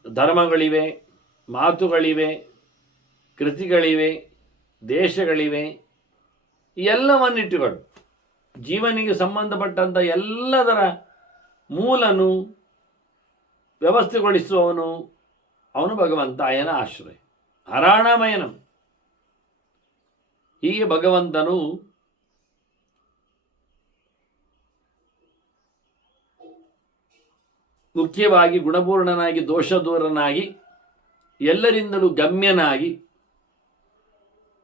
ಧರ್ಮಗಳಿವೆ, ಮಾತುಗಳಿವೆ, ಕೃತಿಗಳಿವೆ, ದೇಶಗಳಿವೆ. ಎಲ್ಲವನ್ನಿಟ್ಟುಕೊಂಡು ಜೀವನಿಗೆ ಸಂಬಂಧಪಟ್ಟಂಥ ಎಲ್ಲದರ ಮೂಲನು ವ್ಯವಸ್ಥೆಗೊಳಿಸುವವನು ಅವನು ಭಗವಂತ. ಅಯನ ಆಶ್ರಯ ಹರಾಣಮಯನಂ. ಹೀಗೆ ಭಗವಂತನು ಮುಖ್ಯವಾಗಿ ಗುಣಪೂರ್ಣನಾಗಿ, ದೋಷದೂರನಾಗಿ, ಎಲ್ಲರಿಂದಲೂ ಗಮ್ಯನಾಗಿ,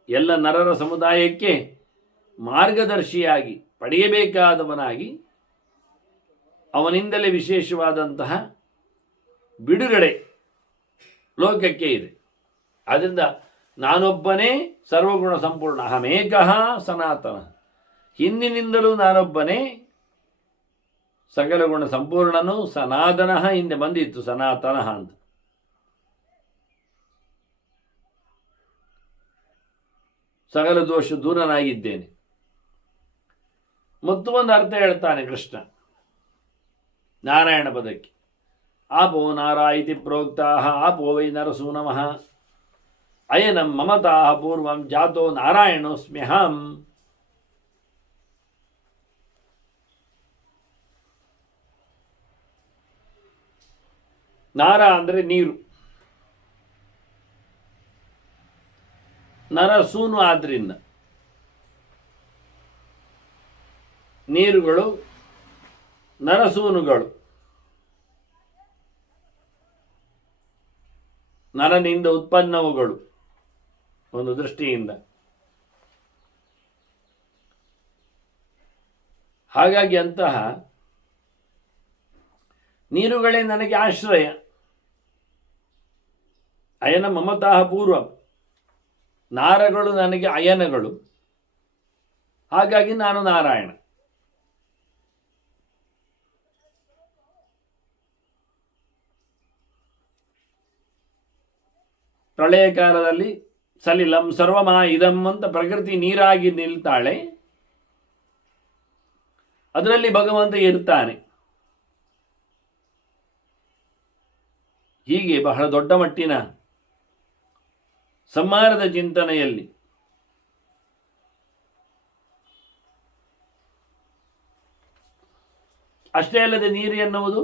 ಎಲ್ಲ ನರರ ಸಮುದಾಯಕ್ಕೆ ಮಾರ್ಗದರ್ಶಿಯಾಗಿ ಪಡೆಯಬೇಕಾದವನಾಗಿ, ಅವನಿಂದಲೇ ವಿಶೇಷವಾದಂತಹ ಬಿಡುಗಡೆ ಲೋಕಕ್ಕೆ ಇದೆ. ಆದ್ದರಿಂದ ನಾನೊಬ್ಬನೇ ಸರ್ವಗುಣ ಸಂಪೂರ್ಣ, ಅಹಮೇಕಃ ಸನಾತನ. ಹಿಂದಿನಿಂದಲೂ ನಾನೊಬ್ಬನೇ ಸಕಲ ಗುಣ ಸಂಪೂರ್ಣನು, ಸನಾತನಃ ಹಿಂದೆ ಬಂದಿತ್ತು ಸನಾತನಃ ಅಂತ. ಸಕಲ ದೋಷ ದೂರನಾಗಿದ್ದೇನೆ. ಮತ್ತೊಂದು ಅರ್ಥ ಹೇಳ್ತಾನೆ ಕೃಷ್ಣ ನಾರಾಯಣ ಪದಕ್ಕೆ. ಆಪೋ ನಾರಾ ಇತಿ ಪ್ರೋಕ್ತಾಃ ಆಪೋ ವೈ ನರಸೂ ನಮಃ ಅಯನಂ ಮಮತಾಃ ಪೂರ್ವಂ ಜಾತೋ ನಾರಾಯಣೋಸ್ಮ್ಯಹಂ. ನಾರ ಅಂದರೆ ನೀರು, ನರಸೂನು ಆದ್ರಿಂದ ನೀರುಗಳು ನರಸೂನುಗಳು. ನರನಿಂದ ಉತ್ಪನ್ನವುಗಳು ಒಂದು ದೃಷ್ಟಿಯಿಂದ. ಹಾಗಾಗಿ ಅಂತಹ ನೀರುಗಳೇ ನನಗೆ ಆಶ್ರಯ. ಅಯನ ಮಮತಾಃ ಪೂರ್ವ, ನಾರಗಳು ನನಗೆ ಅಯನಗಳು. ಹಾಗಾಗಿ ನಾನು ನಾರಾಯಣ. ಪ್ರಳಯ ಕಾಲದಲ್ಲಿ ಸಲಿಲಂ ಸರ್ವಮಾ ಇದಂ ಅಂತ ಪ್ರಕೃತಿ ನೀರಾಗಿ ನಿಲ್ತಾಳೆ, ಅದರಲ್ಲಿ ಭಗವಂತ ಇರ್ತಾನೆ. ಹೀಗೆ ಬಹಳ ದೊಡ್ಡ ಮಟ್ಟಿನ ಸಂಹಾರದ ಚಿಂತನೆಯಲ್ಲಿ ಅಷ್ಟೇ ಅಲ್ಲದೆ ನೀರು ಎನ್ನುವುದು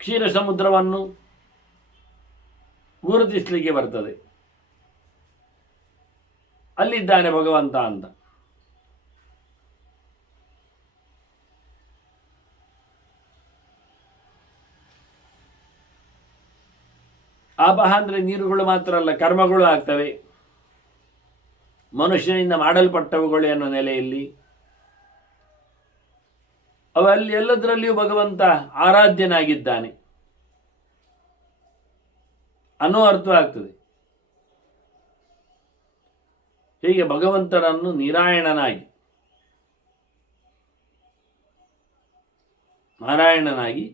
ಕ್ಷೀರ ಸಮುದ್ರವನ್ನು ಗುರುತಿಸಲಿಕ್ಕೆ ಬರ್ತದೆ. ಅಲ್ಲಿದ್ದಾನೆ ಭಗವಂತ ಅಂತ. ಆಪಹ ಅಂದರೆ ನೀರುಗಳು ಮಾತ್ರ ಅಲ್ಲ, ಕರ್ಮಗಳು ಆಗ್ತವೆ. ಮನುಷ್ಯನಿಂದ ಮಾಡಲ್ಪಟ್ಟವುಗಳು ಅನ್ನೋ ನೆಲೆಯಲ್ಲಿ ಅವಲ್ಲಿ ಎಲ್ಲದರಲ್ಲಿಯೂ ಭಗವಂತ ಆರಾಧ್ಯನಾಗಿದ್ದಾನೆ ಅನ್ನೋ ಅರ್ಥವಾಗ್ತದೆ. ಹೀಗೆ ಭಗವಂತನನ್ನು ನಾರಾಯಣನಾಗಿ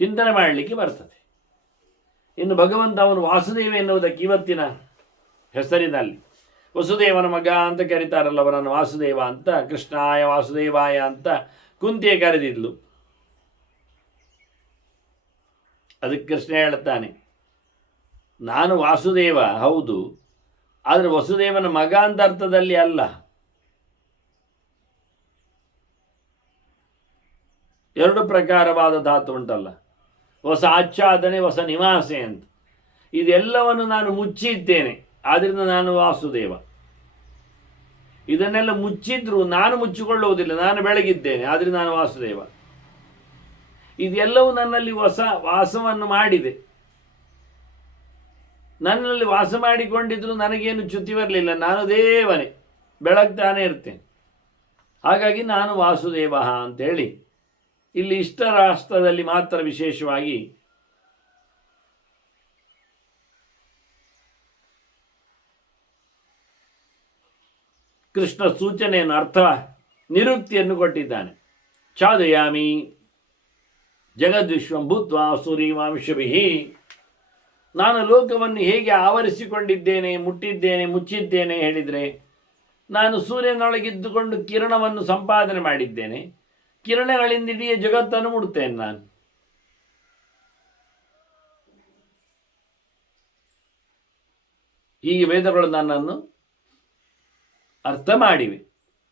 ಚಿಂತನೆ ಮಾಡಲಿಕ್ಕೆ ಬರ್ತದೆ. ಇನ್ನು ಭಗವಂತ ಅವನು ವಾಸುದೇವ ಎನ್ನುವುದಕ್ಕೆ ಇವತ್ತಿನ ಹೆಸರಿನಲ್ಲಿ ವಸುದೇವನ ಮಗ ಅಂತ ಕರೀತಾರಲ್ಲ ಅವರನ್ನು ವಾಸುದೇವ ಅಂತ, ಕೃಷ್ಣಾಯ ವಾಸುದೇವಾಯ ಅಂತ ಕುಂತಿಯೇ ಕರೆದಿದ್ಲು. ಅದಕ್ಕೆ ಕೃಷ್ಣ ಹೇಳ್ತಾನೆ, ನಾನು ವಾಸುದೇವ ಹೌದು, ಆದರೆ ವಸುದೇವನ ಮಗ ಅಂತ ಅರ್ಥದಲ್ಲಿ ಅಲ್ಲ. ಎರಡು ಪ್ರಕಾರವಾದ ಧಾತು ಉಂಟಲ್ಲ, ಹೊಸ ಆಚ್ಛಾದನೆ, ಹೊಸ ನಿವಾಸೆ ಅಂತ. ಇದೆಲ್ಲವನ್ನು ನಾನು ಮುಚ್ಚಿದ್ದೇನೆ, ಆದ್ದರಿಂದ ನಾನು ವಾಸುದೇವ. ಇದನ್ನೆಲ್ಲ ಮುಚ್ಚಿದ್ರು ನಾನು ಮುಚ್ಚಿಕೊಳ್ಳುವುದಿಲ್ಲ, ನಾನು ಬೆಳಗಿದ್ದೇನೆ, ಆದರೆ ನಾನು ವಾಸುದೇವ. ಇದೆಲ್ಲವೂ ನನ್ನಲ್ಲಿ ಹೊಸ ವಾಸವನ್ನು ಮಾಡಿದೆ. ನನ್ನಲ್ಲಿ ವಾಸ ಮಾಡಿಕೊಂಡಿದ್ರು ನನಗೇನು ಚ್ಯುತಿ ಬರಲಿಲ್ಲ, ನಾನು ದೇವನೇ, ಬೆಳಗ್ತಾನೆ ಇರ್ತೇನೆ. ಹಾಗಾಗಿ ನಾನು ವಾಸುದೇವ ಅಂತೇಳಿ ಇಲ್ಲಿ ಇಷ್ಟರಾಷ್ಟ್ರದಲ್ಲಿ ಮಾತ್ರ ವಿಶೇಷವಾಗಿ ಕೃಷ್ಣ ಸೂಚನೆಯನ್ನು, ಅರ್ಥ ನಿರುಕ್ತಿಯನ್ನು ಕೊಟ್ಟಿದ್ದಾನೆ. ಚಾದಯಾಮಿ ಜಗದ್ವಿಶ್ವಂ ಭೂತ್ವಾ ಸೂರ್ಯಮಾಂಶಭಿಃ. ನಾನು ಲೋಕವನ್ನು ಹೇಗೆ ಆವರಿಸಿಕೊಂಡಿದ್ದೇನೆ, ಮುಟ್ಟಿದ್ದೇನೆ, ಮುಚ್ಚಿದ್ದೇನೆ ಹೇಳಿದರೆ, ನಾನು ಸೂರ್ಯನೊಳಗಿದ್ದುಕೊಂಡು ಕಿರಣವನ್ನು ಸಂಪಾದನೆ ಮಾಡಿದ್ದೇನೆ. ಕಿರಣಗಳಿಂದ ಇಡೀ ಜಗತ್ತನ್ನು ಮುಡುತ್ತೇನೆ ನಾನು. ಹೀಗೆ ವೇದಗಳು ನನ್ನನ್ನು ಅರ್ಥ ಮಾಡಿವೆ,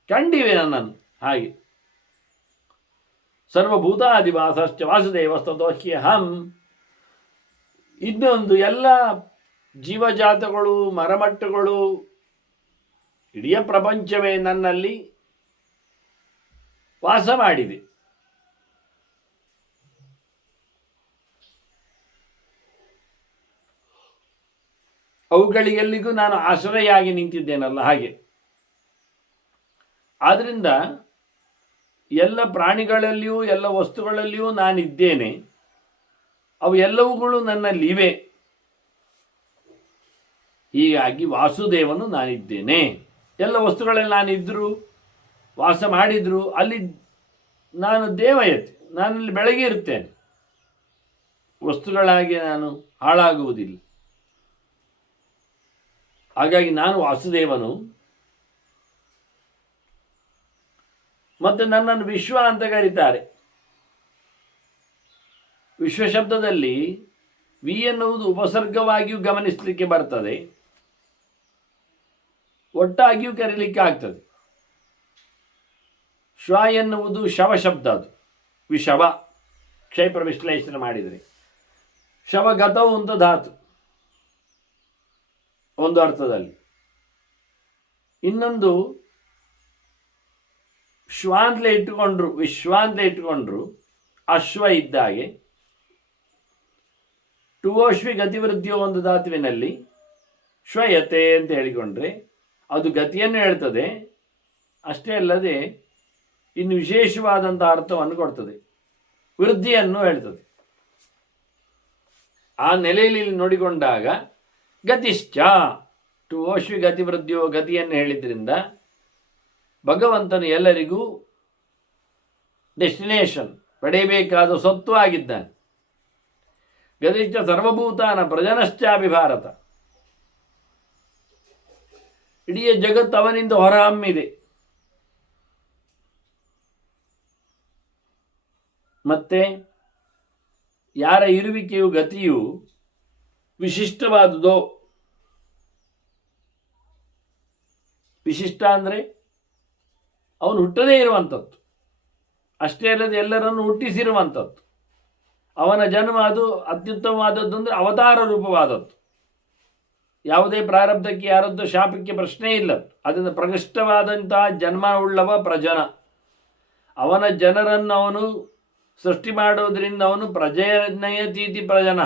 ಕಂಡಿವೆ ನನ್ನನ್ನು. ಹಾಗೆ ಸರ್ವಭೂತಾದಿವಾಸಶ್ಚ ವಾಸುದೇವಸ್ತತೋಹ್ಯಹಂ. ಇನ್ನೊಂದು, ಎಲ್ಲ ಜೀವಜಾತಗಳು, ಮರಮಟ್ಟಗಳು, ಇಡೀ ಪ್ರಪಂಚವೇ ನನ್ನಲ್ಲಿ ವಾಸ ಮಾಡಿದೆ. ಅವುಗಳಿಗೆಲ್ಲಿಗೂ ನಾನು ಆಶ್ರಯಾಗಿ ನಿಂತಿದ್ದೇನಲ್ಲ ಹಾಗೆ. ಆದ್ದರಿಂದ ಎಲ್ಲ ಪ್ರಾಣಿಗಳಲ್ಲಿಯೂ ಎಲ್ಲ ವಸ್ತುಗಳಲ್ಲಿಯೂ ನಾನಿದ್ದೇನೆ. ಅವು ಎಲ್ಲವುಗಳು ನನ್ನಲ್ಲಿವೆ. ಹೀಗಾಗಿ ವಾಸುದೇವನು ನಾನಿದ್ದೇನೆ. ಎಲ್ಲ ವಸ್ತುಗಳಲ್ಲಿ ನಾನಿದ್ದರೂ ವಾಸ ಮಾಡಿದ್ರು ಅಲ್ಲಿ ನಾನು ದೇವಯತೆ, ನಾನಲ್ಲಿ ಬೆಳಗ್ಗೆ ಇರ್ತೇನೆ. ವಸ್ತುಗಳಾಗಿ ನಾನು ಹಾಳಾಗುವುದಿಲ್ಲ. ಹಾಗಾಗಿ ನಾನು ವಾಸುದೇವನು. ಮತ್ತು ನನ್ನನ್ನು ವಿಶ್ವ ಅಂತ ಕರೀತಾರೆ. ವಿಶ್ವ ಶಬ್ದದಲ್ಲಿ ವಿ ಎನ್ನುವುದು ಉಪಸರ್ಗವಾಗಿಯೂ ಗಮನಿಸಲಿಕ್ಕೆ ಬರ್ತದೆ, ಒಟ್ಟಾಗಿಯೂ ಕರೀಲಿಕ್ಕೆ ಆಗ್ತದೆ. ಶ್ವ ಎನ್ನುವುದು ಶವ ಶಬ್ದ, ಅದು ವಿಷವ, ಕ್ಷೇತ್ರ ವಿಶ್ಲೇಷಣೆ ಮಾಡಿದರೆ. ಶವಗತವು ಅಂತ ಧಾತು ಒಂದು ಅರ್ಥದಲ್ಲಿ. ಇನ್ನೊಂದು ಶ್ವಾಂತಲೇ ಇಟ್ಟುಕೊಂಡ್ರು, ವಿಶ್ವಾಂತಲೇ ಇಟ್ಟುಕೊಂಡ್ರು ಅಶ್ವ ಇದ್ದಾಗೆ. ಟುವೋಶ್ವಿ ಗತಿವೃದ್ಧಿಯೋ ಒಂದು ಧಾತುವಿನಲ್ಲಿ ಶ್ವಯತೆ ಅಂತ ಹೇಳಿಕೊಂಡ್ರೆ ಅದು ಗತಿಯನ್ನು ಹೇಳ್ತದೆ. ಅಷ್ಟೇ ಅಲ್ಲದೆ ಇನ್ನು ವಿಶೇಷವಾದಂಥ ಅರ್ಥವನ್ನು ಕೊಡ್ತದೆ, ವೃದ್ಧಿಯನ್ನು ಹೇಳ್ತದೆ. ಆ ನೆಲೆಯಲ್ಲಿ ನೋಡಿಕೊಂಡಾಗ ಗತಿಶ್ಚ, ಟುವೋಶ್ವಿ ಗತಿವೃದ್ಧಿಯೋ ಗತಿಯನ್ನು ಹೇಳಿದ್ರಿಂದ ಭಗವಂತನು ಎಲ್ಲರಿಗೂ ಡೆಸ್ಟಿನೇಷನ್, ಪಡೆಯಬೇಕಾದ ಸ್ವತ್ತು ಆಗಿದ್ದಾನೆ. ಗತಿಶ್ಚ ಸರ್ವಭೂತಾನ ಪ್ರಜನಶ್ಚಾಪಿ ಭಾರತ. ಇಡೀ ಜಗತ್ತು ಅವನಿಂದ ಹೊರಹಮ್ಮಿದೆ. ಮತ್ತೆ ಯಾರ ಇರುವಿಕೆಯು ಗತಿಯು ವಿಶಿಷ್ಟವಾದುದೋ, ವಿಶಿಷ್ಟ ಅಂದರೆ ಅವನು ಹುಟ್ಟದೇ ಇರುವಂಥದ್ದು, ಅಷ್ಟೇ ಅಲ್ಲದೆ ಎಲ್ಲರನ್ನು ಹುಟ್ಟಿಸಿರುವಂಥದ್ದು. ಅವನ ಜನ್ಮ ಅದು ಅತ್ಯುತ್ತಮವಾದದ್ದು, ಅಂದರೆ ಅವತಾರ ರೂಪವಾದದ್ದು. ಯಾವುದೇ ಪ್ರಾರಬ್ಧಕ್ಕೆ, ಯಾರದ್ದು ಶಾಪಕ್ಕೆ ಪ್ರಶ್ನೆ ಇಲ್ಲ. ಅದರಿಂದ ಪ್ರಕೃಷ್ಟವಾದಂತಹ ಜನ್ಮವುಳ್ಳವ ಪ್ರಜನ. ಅವನ ಜನರನ್ನು ಅವನು ಸೃಷ್ಟಿ ಮಾಡೋದ್ರಿಂದ ಅವನು ಪ್ರಜನಯತೀತಿ ಪ್ರಜನ.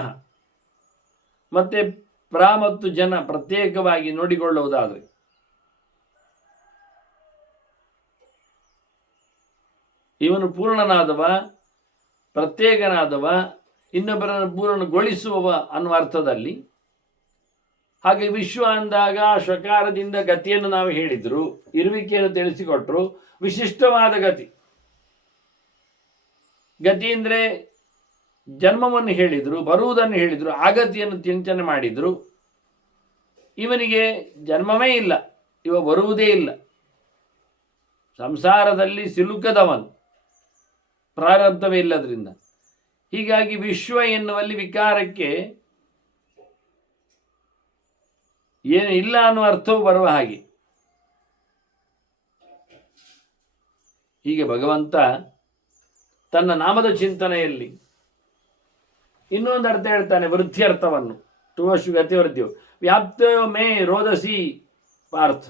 ಮತ್ತೆ ಪ್ರ ಮತ್ತು ಜನ ಪ್ರತ್ಯೇಕವಾಗಿ ನೋಡಿಕೊಳ್ಳುವುದಾದರೆ ಇವನು ಪೂರ್ಣನಾದವ, ಪ್ರತ್ಯೇಕನಾದವ, ಇನ್ನೊಬ್ಬರನ್ನು ಪೂರ್ಣಗೊಳಿಸುವವ ಅನ್ನುವ ಅರ್ಥದಲ್ಲಿ. ಹಾಗೆ ವಿಶ್ವ ಅಂದಾಗ ಶ್ವಕಾರದಿಂದ ಗತಿಯನ್ನು ನಾವು ಹೇಳಿದ್ರು, ಇರುವಿಕೆಯನ್ನು ತಿಳಿಸಿಕೊಟ್ರು. ವಿಶಿಷ್ಟವಾದ ಗತಿ, ಗತಿ ಅಂದರೆ ಜನ್ಮವನ್ನು ಹೇಳಿದರು, ಬರುವುದನ್ನು ಹೇಳಿದರು, ಆಗತಿಯನ್ನು ಚಿಂತನೆ ಮಾಡಿದರು. ಇವನಿಗೆ ಜನ್ಮವೇ ಇಲ್ಲ, ಇವ ಬರುವುದೇ ಇಲ್ಲ. ಸಂಸಾರದಲ್ಲಿ ಸಿಲುಕದವನು, ಪ್ರಾರಬ್ಧವೇ ಇಲ್ಲದ್ರಿಂದ. ಹೀಗಾಗಿ ವಿಶ್ವ ಎನ್ನುವಲ್ಲಿ ವಿಕಾರಕ್ಕೆ ಏನು ಇಲ್ಲ ಅನ್ನುವ ಅರ್ಥವು ಬರುವ ಹಾಗೆ. ಹೀಗೆ ಭಗವಂತ ತನ್ನ ನಾಮದ ಚಿಂತನೆಯಲ್ಲಿ ಇನ್ನೊಂದು ಅರ್ಥ ಹೇಳ್ತಾನೆ, ವೃದ್ಧ್ಯರ್ಥವನ್ನು. ಟುವಶು ಗತಿವೃದ್ಧಿಯು ವ್ಯಾಪ್ತೋ ಮೇ ರೋದಸಿ ಪಾರ್ಥ.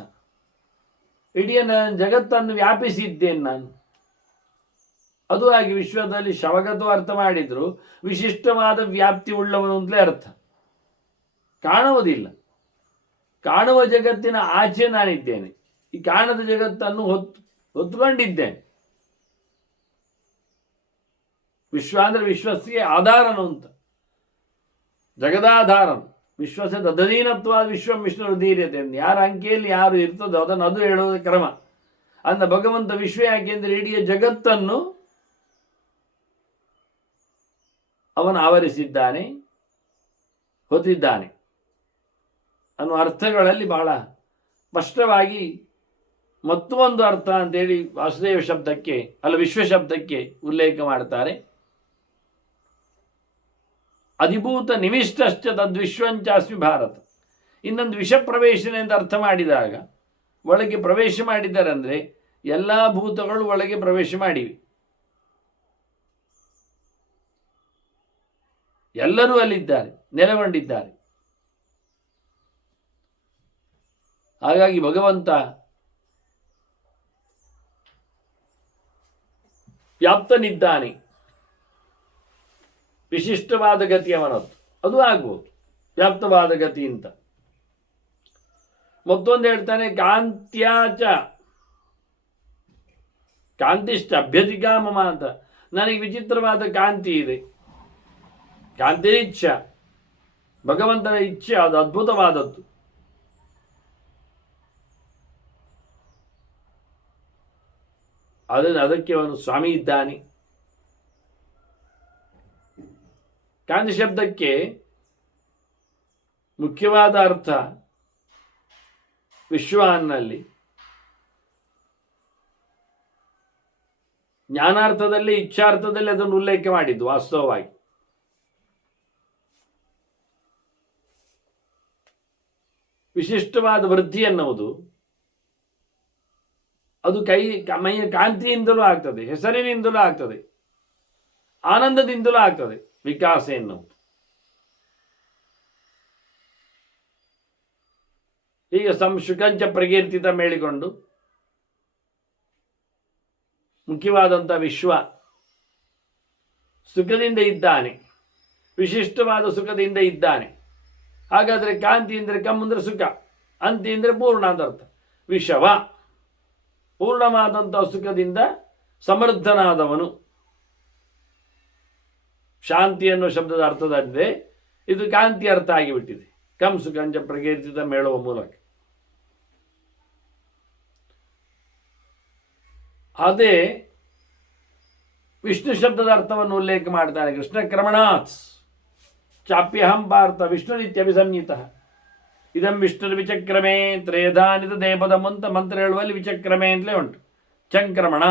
ಇಡೀ ಜಗತ್ತನ್ನು ವ್ಯಾಪಿಸಿದ್ದೇನೆ ನಾನು. ಅದು ಹಾಗೆ ವಿಶ್ವದಲ್ಲಿ ಶವಗತ ಅರ್ಥ ಮಾಡಿದ್ರು ವಿಶಿಷ್ಟವಾದ ವ್ಯಾಪ್ತಿ ಉಳ್ಳವನು ಅಂತಲೇ ಅರ್ಥ. ಕಾಣುವುದಿಲ್ಲ, ಕಾಣುವ ಜಗತ್ತಿನ ಆಚೆ ನಾನಿದ್ದೇನೆ. ಈ ಕಾಣದ ಜಗತ್ತನ್ನು ಹೊತ್ಕೊಂಡಿದ್ದೇನೆ. ವಿಶ್ವ ಅಂದರೆ ವಿಶ್ವಸ್ಸಿಗೆ ಆಧಾರನು ಅಂತ, ಜಗದಾಧಾರನು. ವಿಶ್ವಸ ತದಧೀನತ್ವಾದ ವಿಶ್ವಂ ವಿಷ್ಣು ಧೀರ್ಯತೆ ಅಂತ ಯಾರ ಅಂಕೆಯಲ್ಲಿ ಯಾರು ಇರ್ತದೋ ಅದನ್ನು ಅದು ಹೇಳುವ ಕ್ರಮ. ಅಂದ ಭಗವಂತ ವಿಶ್ವ ಯಾಕೆಂದರೆ ಇಡೀ ಜಗತ್ತನ್ನು ಅವನು ಆವರಿಸಿದ್ದಾನೆ, ಹೊತ್ತಿದ್ದಾನೆ ಅನ್ನುವ ಅರ್ಥಗಳಲ್ಲಿ ಬಹಳ ಸ್ಪಷ್ಟವಾಗಿ ಮತ್ತೊಂದು ಅರ್ಥ ಅಂತೇಳಿ ವಾಸುದೇವ ಶಬ್ದಕ್ಕೆ ಅಲ್ಲ ವಿಶ್ವ ಶಬ್ದಕ್ಕೆ ಉಲ್ಲೇಖ ಮಾಡ್ತಾರೆ. ಅಧಿಭೂತ ನಿವಿಷ್ಟಶ್ಚ ತದ್ವಿಶ್ವಂಚಾಸ್ಮಿ ಭಾರತ. ಇನ್ನೊಂದು ವಿಷ ಪ್ರವೇಶನೆ ಅಂತ ಅರ್ಥ ಮಾಡಿದಾಗ ಒಳಗೆ ಪ್ರವೇಶ ಮಾಡಿದ್ದಾರೆ ಅಂದರೆ ಎಲ್ಲ ಭೂತಗಳು ಒಳಗೆ ಪ್ರವೇಶ ಮಾಡಿವೆ, ಎಲ್ಲರೂ ಅಲ್ಲಿದ್ದಾರೆ, ನೆಲೆಗೊಂಡಿದ್ದಾರೆ. ಹಾಗಾಗಿ ಭಗವಂತ ವ್ಯಾಪ್ತನಿದ್ದಾನೆ. ವಿಶಿಷ್ಟವಾದ ಗತಿ ಅವನದ್ದು, ಅದು ಆಗ್ಬೋದು ವ್ಯಾಪ್ತವಾದ ಗತಿ ಅಂತ. ಮತ್ತೊಂದು ಹೇಳ್ತಾನೆ, ಕಾಂತ್ಯಾಚ ಕಾಂತಿಷ್ಟ ಅಭ್ಯಧಿಕಾ ಮಮ ಅಂತ. ನನಗೆ ವಿಚಿತ್ರವಾದ ಕಾಂತಿ ಇದೆ. ಕಾಂತಿರಿಚ್ಛ, ಭಗವಂತನ ಇಚ್ಛೆ, ಅದು ಅದ್ಭುತವಾದದ್ದು. ಅದಕ್ಕೆ ಅವನು ಸ್ವಾಮಿ ಇದ್ದಾನೆ. ಕಾಂತಿ ಶಬ್ದಕ್ಕೆ ಮುಖ್ಯವಾದ ಅರ್ಥ ವಿಶ್ವಾನ್ನಲ್ಲಿ ಜ್ಞಾನಾರ್ಥದಲ್ಲಿ, ಇಚ್ಛಾರ್ಥದಲ್ಲಿ ಅದನ್ನು ಉಲ್ಲೇಖ ಮಾಡಿದ್ದು ವಾಸ್ತವವಾಗಿ. ವಿಶಿಷ್ಟವಾದ ವೃದ್ಧಿ ಎನ್ನುವುದು ಅದು ಮೈಯ ಕಾಂತಿಯಿಂದಲೂ ಆಗ್ತದೆ, ಹೆಸರಿನಿಂದಲೂ ಆಗ್ತದೆ, ಆನಂದದಿಂದಲೂ ಆಗ್ತದೆ. ವಿಕಾಸ ಎನ್ನುವುದು ಈಗ ಸಂಶುಕಂಚ ಪ್ರಕೀರ್ತಿತ ಮೇಳಿಕೊಂಡು ಮುಖ್ಯವಾದಂಥ ವಿಶ್ವ ಸುಖದಿಂದ ಇದ್ದಾನೆ, ವಿಶಿಷ್ಟವಾದ ಸುಖದಿಂದ ಇದ್ದಾನೆ. ಹಾಗಾದರೆ ಕಾಂತಿ ಅಂದರೆ ಕಮ್ ಅಂದರೆ ಸುಖ, ಅಂತಿ ಅಂದರೆ ಪೂರ್ಣ ಅಂತ ಅರ್ಥ. ವಿಷವ ಪೂರ್ಣವಾದಂಥ ಸುಖದಿಂದ ಸಮೃದ್ಧನಾದವನು. ಶಾಂತಿ ಅನ್ನುವ ಶಬ್ದದ ಅರ್ಥದಂತೆ ಇದು ಕಾಂತಿ ಅರ್ಥ ಆಗಿಬಿಟ್ಟಿದೆ, ಕಂ ಸುಖಂಚ ಪ್ರಕೀರ್ತಿತ ಮೇಳುವ ಮೂಲಕ. ಅದೇ ವಿಷ್ಣು ಶಬ್ದದ ಅರ್ಥವನ್ನು ಉಲ್ಲೇಖ ಮಾಡ್ತಾನೆ. ಕೃಷ್ಣ ಕ್ರಮಣಾತ್ ಚಾಪ್ಯಹಂ ಪಾರ್ಥ ವಿಷ್ಣು ನಿತ್ಯಭಿಸಂಹಿತ ಇದಂ ವಿಷ್ಣು ವಿಚಕ್ರಮೇ ತ್ರೇಧಾನಿತ ದೇಪದಂ ಅಂತ ಮಂತ್ರ ಹೇಳುವಲ್ಲಿ ವಿಚಕ್ರಮೇ ಅಂತಲೇ ಉಂಟು. ಚಂಕ್ರಮಣ,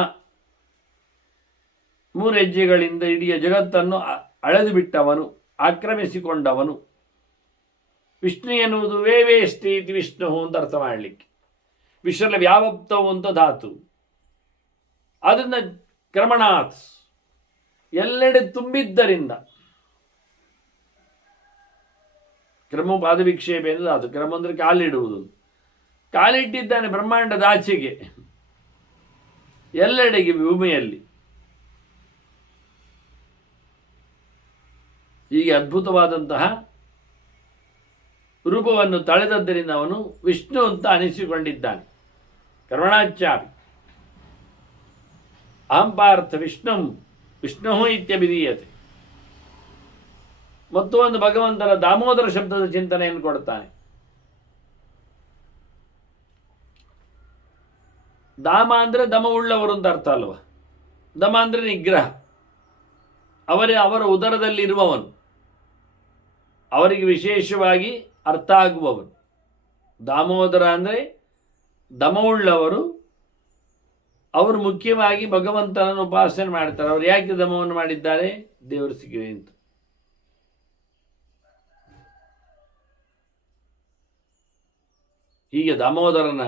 3 ಹೆಜ್ಜೆಗಳಿಂದ ಇಡೀ ಜಗತ್ತನ್ನು ಅಳೆದು ಬಿಟ್ಟವನು, ಆಕ್ರಮಿಸಿಕೊಂಡವನು. ವಿಷ್ಣು ಎನ್ನುವುದು ವೇವೇಷ್ಟಿ ಇತಿ ವಿಷ್ಣು ಅಂತ ಅರ್ಥ ಮಾಡಲಿಕ್ಕೆ. ವಿಶ್ವಲ ವ್ಯಾವಪ್ತವು ಅಂತ ಧಾತು. ಅದರಿಂದ ಕ್ರಮಣಾತ್ ಎಲ್ಲೆಡೆ ತುಂಬಿದ್ದರಿಂದ, ಕ್ರಮ ಪಾದ ವಿಕ್ಷೇಪ ಎಂದು ಅದು ಕ್ರಮ ಅಂದರೆ ಕಾಲಿಡುವುದು. ಕಾಲಿಟ್ಟಿದ್ದಾನೆ ಬ್ರಹ್ಮಾಂಡದ ಆಚೆಗೆ, ಎಲ್ಲೆಡೆಗೆ ಭೂಮಿಯಲ್ಲಿ. ಹೀಗೆ ಅದ್ಭುತವಾದಂತಹ ರೂಪವನ್ನು ತಳೆದದ್ದರಿಂದ ಅವನು ವಿಷ್ಣು ಅಂತ ಅನಿಸಿಕೊಂಡಿದ್ದಾನೆ. ಕರ್ಮಣಾಚಾಪಿ ಅಹಂ ಪಾರ್ಥ ವಿಷ್ಣು ಇತ್ಯಭಿಧೀಯತೆ. ಮತ್ತೊಂದು ಭಗವಂತನ ದಾಮೋದರ ಶಬ್ದದ ಚಿಂತನೆಯನ್ನು ಕೊಡ್ತಾನೆ. ದಾಮ ಅಂದರೆ ದಮವುಳ್ಳವರು ಅಂತ ಅರ್ಥ ಅಲ್ವ. ದಮ ಅಂದರೆ ನಿಗ್ರಹ. ಅವರ ಉದರದಲ್ಲಿ ಇರುವವನು, ಅವರಿಗೆ ವಿಶೇಷವಾಗಿ ಅರ್ಥ ಆಗುವವನು. ದಾಮೋದರ ಅಂದರೆ ದಮವುಳ್ಳವರು ಅವರು ಮುಖ್ಯವಾಗಿ ಭಗವಂತನನ್ನು ಉಪಾಸನೆ ಮಾಡ್ತಾರೆ. ಅವರು ಯಾಕೆ ದಮವನ್ನು ಮಾಡಿದ್ದಾರೆ? ದೇವರು ಸಿಕ್ಕಿದೆ ಅಂತ. ಹೀಗೆ ದಾಮೋದರನ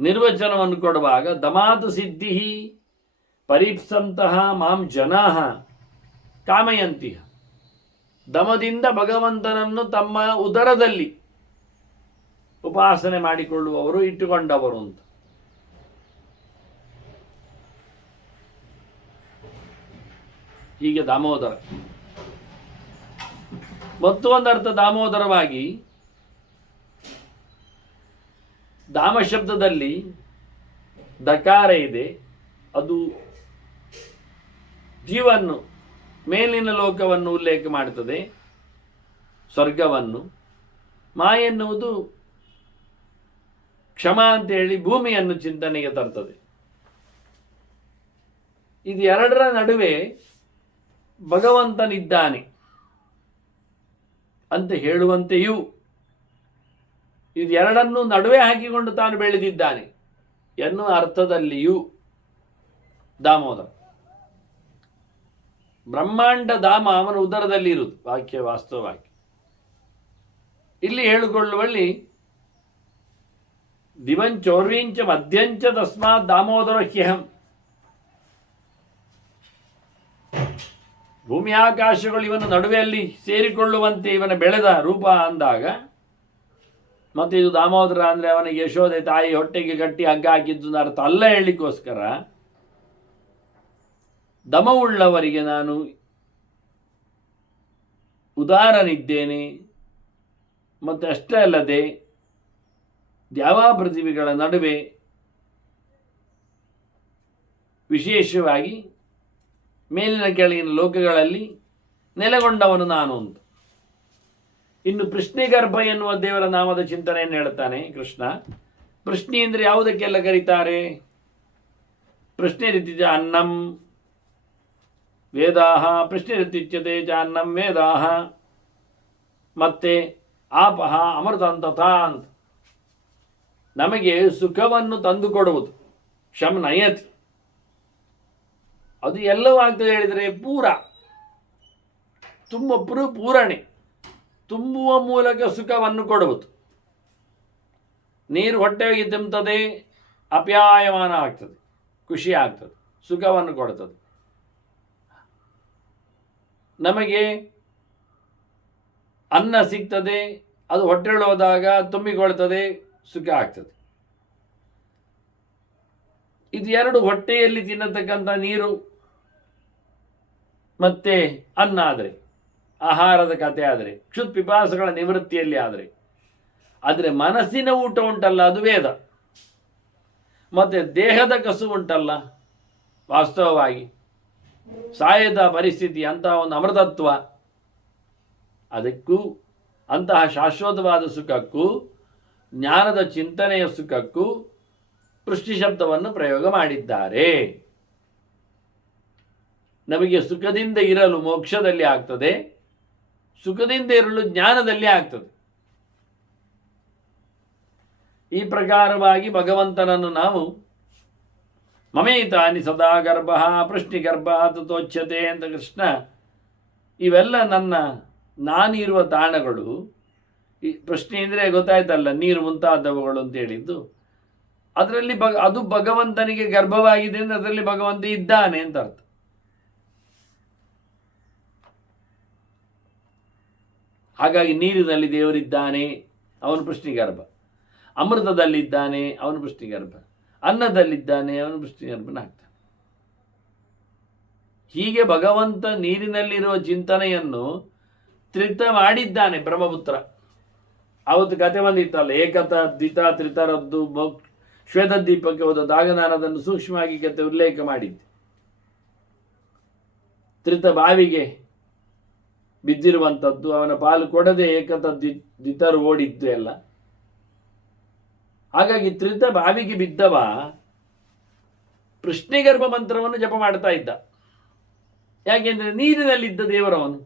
ನಿರ್ವಚನವನ್ನು ಕೊಡುವಾಗ ದಮಾತ್ ಸಿದ್ಧಿ ಪರೀಪ್ಸಂತಹ ಮಾಂ ಜನಾಹ ಕಾಮಯಂತಿ, ದಮದಿಂದ ಭಗವಂತನನ್ನು ತಮ್ಮ ಉದರದಲ್ಲಿ ಉಪಾಸನೆ ಮಾಡಿಕೊಳ್ಳುವವರು, ಇಟ್ಟುಕೊಂಡವರು ಅಂತ. ಹೀಗೆ ದಾಮೋದರ. ಮತ್ತೊಂದರ್ಥ ದಾಮೋದರವಾಗಿ ದಾಮ ಶಬ್ದದಲ್ಲಿ ದಕಾರ ಇದೆ. ಅದು ಜೀವನ್ನು, ಮೇಲಿನ ಲೋಕವನ್ನು ಉಲ್ಲೇಖ ಮಾಡುತ್ತದೆ, ಸ್ವರ್ಗವನ್ನು. ಮಾ ಎನ್ನುವುದು ಕ್ಷಮ ಅಂತೇಳಿ ಭೂಮಿಯನ್ನು ಚಿಂತನೆಗೆ ತರ್ತದೆ. ಇದು ಎರಡರ ನಡುವೆ ಭಗವಂತನಿದ್ದಾನೆ ಅಂತ ಹೇಳುವಂತೆಯೂ, ಇದು ಎರಡನ್ನೂ ನಡುವೆ ಹಾಕಿಕೊಂಡು ತಾನು ಬೆಳೆದಿದ್ದಾನೆ ಎನ್ನುವ ಅರ್ಥದಲ್ಲಿಯೂ ದಾಮೋದರ. ಬ್ರಹ್ಮಾಂಡ ಧಾಮ ಅವನ ಉದರದಲ್ಲಿ ಇರುವುದು ವಾಕ್ಯ, ವಾಸ್ತವವಾಗಿ. ಇಲ್ಲಿ ಹೇಳಿಕೊಳ್ಳುವಲ್ಲಿ ದಿವಂಚೋರ್ವಿಂಚ ಮಧ್ಯಂಚ ತಸ್ಮಾತ್ ದಾಮೋದರ ಹ್ಯಹಂ. ಭೂಮಿ ಆಕಾಶಗಳು ಇವನ ನಡುವೆಯಲ್ಲಿ ಸೇರಿಕೊಳ್ಳುವಂತೆ ಇವನ ಬೆಳೆದ ರೂಪ ಅಂದಾಗ, ಮತ್ತು ಇದು ದಾಮೋದರ ಅಂದರೆ ಅವನಿಗೆ ಯಶೋದೆ ತಾಯಿ ಹೊಟ್ಟೆಗೆ ಗಟ್ಟಿ ಹಗ್ಗ ಹಾಕಿದ್ದು ಅರ್ಥ ಅಲ್ಲ ಹೇಳಲಿಕ್ಕೋಸ್ಕರ ದಮವುಳ್ಳವರಿಗೆ ನಾನು ಉದಾರನಿದ್ದೇನೆ. ಮತ್ತು ಅಷ್ಟೇ ಅಲ್ಲದೆ ದ್ಯಾವಾ ಪೃಥ್ವಿಗಳ ನಡುವೆ ವಿಶೇಷವಾಗಿ ಮೇಲಿನ ಕೆಳಗಿನ ಲೋಕಗಳಲ್ಲಿ ನೆಲೆಗೊಂಡವನು ನಾನು ಅಂತ. ಇನ್ನು ಪೃಶ್ನಿಗರ್ಭ ಎನ್ನುವ ದೇವರ ನಾಮದ ಚಿಂತನೆಯನ್ನು ಹೇಳ್ತಾನೆ ಕೃಷ್ಣ. ಪೃಶ್ನಿ ಅಂದರೆ ಯಾವುದಕ್ಕೆಲ್ಲ ಕರೀತಾರೆ? ಪ್ರಶ್ನೆ ರೀತಿಜ ಅನ್ನಂ ವೇದಾಹ, ಪ್ರಶ್ನೆ ರೀತಿಚ್ಯತೆ ಚ ಅನ್ನಂ ವೇದಾಹ, ಮತ್ತೆ ಆಪಹ ಅಮೃತಂತಥಾ ಅಂತ ನಮಗೆ ಸುಖವನ್ನು ತಂದುಕೊಡುವುದು. ಶಮ್ ನಯತಿ, ಅದು ಎಲ್ಲವೂ ಆಗ್ತದೆ ಹೇಳಿದರೆ ಪೂರ, ತುಂಬ ಪೂರಣೆ, ತುಂಬುವ ಮೂಲಕ ಸುಖವನ್ನು ಕೊಡುವುದು. ನೀರು ಹೊಟ್ಟೆಗೆ ತುಂಬುತ್ತದೆ, ಅಪ್ಯಾಯಮಾನ ಆಗ್ತದೆ, ಖುಷಿ ಆಗ್ತದೆ, ಸುಖವನ್ನು ಕೊಡುತ್ತದೆ. ನಮಗೆ ಅನ್ನ ಸಿಗ್ತದೆ, ಅದು ಹೊಟ್ಟೆಳೋದಾಗ ತುಂಬಿಕೊಳ್ತದೆ, ಸುಖ ಆಗ್ತದೆ. ಇದು ಎರಡು ಹೊಟ್ಟೆಯಲ್ಲಿ ತಿನ್ನತಕ್ಕಂಥ ನೀರು ಮತ್ತೆ ಅನ್ನ ಆದರೆ, ಆಹಾರದ ಕಥೆ ಆದರೆ, ಕ್ಷುತ್ ಪಿಪಾಸಗಳ ನಿವೃತ್ತಿಯಲ್ಲಿ ಆದರೆ ಮನಸ್ಸಿನ ಊಟ ಉಂಟಲ್ಲ, ಅದು ವೇದ. ಮತ್ತು ದೇಹದ ಕಸು ಉಂಟಲ್ಲ, ವಾಸ್ತವವಾಗಿ ಸಾಯದ ಪರಿಸ್ಥಿತಿ, ಅಂತಹ ಒಂದು ಅಮೃತತ್ವ, ಅದಕ್ಕೂ ಅಂತಹ ಶಾಶ್ವತವಾದ ಸುಖಕ್ಕೂ ಜ್ಞಾನದ ಚಿಂತನೆಯ ಸುಖಕ್ಕೂ ಪೃಷ್ಟಿ ಶಬ್ದವನ್ನು ಪ್ರಯೋಗ ಮಾಡಿದ್ದಾರೆ. ನಮಗೆ ಸುಖದಿಂದ ಇರಲು ಮೋಕ್ಷದಲ್ಲಿ ಆಗ್ತದೆ, ಸುಖದಿಂದ ಇರಲು ಜ್ಞಾನದಲ್ಲಿ ಆಗ್ತದೆ. ಈ ಪ್ರಕಾರವಾಗಿ ಭಗವಂತನನ್ನು ನಾವು ಮಮೇತಾನಿ ಸದಾ ಗರ್ಭ ಪೃಷ್ಟಿಗರ್ಭ ತಥೋಚ್ಯತೆ ಅಂತ ಕೃಷ್ಣ, ಇವೆಲ್ಲ ನಾನಿರುವ ತಾಣಗಳು. ಈ ಪ್ರಶ್ನೆ ಅಂದರೆ ಗೊತ್ತಾಯ್ತಲ್ಲ, ನೀರು ಮುಂತಾದವುಗಳು ಅಂತ ಹೇಳಿದ್ದು. ಅದರಲ್ಲಿ ಅದು ಭಗವಂತನಿಗೆ ಗರ್ಭವಾಗಿದೆ ಅಂದರೆ ಅದರಲ್ಲಿ ಭಗವಂತ ಇದ್ದಾನೆ ಅಂತ ಅರ್ಥ. ಹಾಗಾಗಿ ನೀರಿನಲ್ಲಿ ದೇವರಿದ್ದಾನೆ, ಅವನು ಪೃಷ್ಟಿಗರ್ಭ. ಅಮೃತದಲ್ಲಿದ್ದಾನೆ, ಅವನು ಪೃಷ್ಟಿಗರ್ಭ. ಅನ್ನದಲ್ಲಿದ್ದಾನೆ, ಅವನು ಪೃಷ್ಟಿಗರ್ಭನಾಗ್ತಾನೆ. ಹೀಗೆ ಭಗವಂತ ನೀರಿನಲ್ಲಿರುವ ಚಿಂತನೆಯನ್ನು ತ್ರಿತ ಮಾಡಿದ್ದಾನೆ ಬ್ರಹ್ಮಪುತ್ರ. ಅವತ್ತು ಕತೆ ಬಂದಿತ್ತಲ್ಲ, ಏಕತ ದ್ವಿತ ತ್ರಿತರದ್ದು ಶ್ವೇತದ್ವೀಪಕ್ಕೆ ಹೋದಾಗ ನಾನು ಅದನ್ನು ಸೂಕ್ಷ್ಮವಾಗಿ ಕತೆ ಉಲ್ಲೇಖ ಮಾಡಿದ್ದೆ. ತ್ರಿತ ಬಾವಿಗೆ ಬಿದ್ದಿರುವಂಥದ್ದು, ಅವನ ಪಾಲು ಕೊಡದೆ ಏಕತ ದ್ವಿತರು ಓಡಿದ್ದು ಎಲ್ಲ. ಹಾಗಾಗಿ ತ್ರಿತ ಬಾವಿಗೆ ಬಿದ್ದವ ಪೃಷ್ಣಿಗರ್ಭ ಮಂತ್ರವನ್ನು ಜಪ ಮಾಡ್ತಾ ಇದ್ದ. ಯಾಕೆಂದ್ರೆ ನೀರಿನಲ್ಲಿದ್ದ ದೇವರವನು.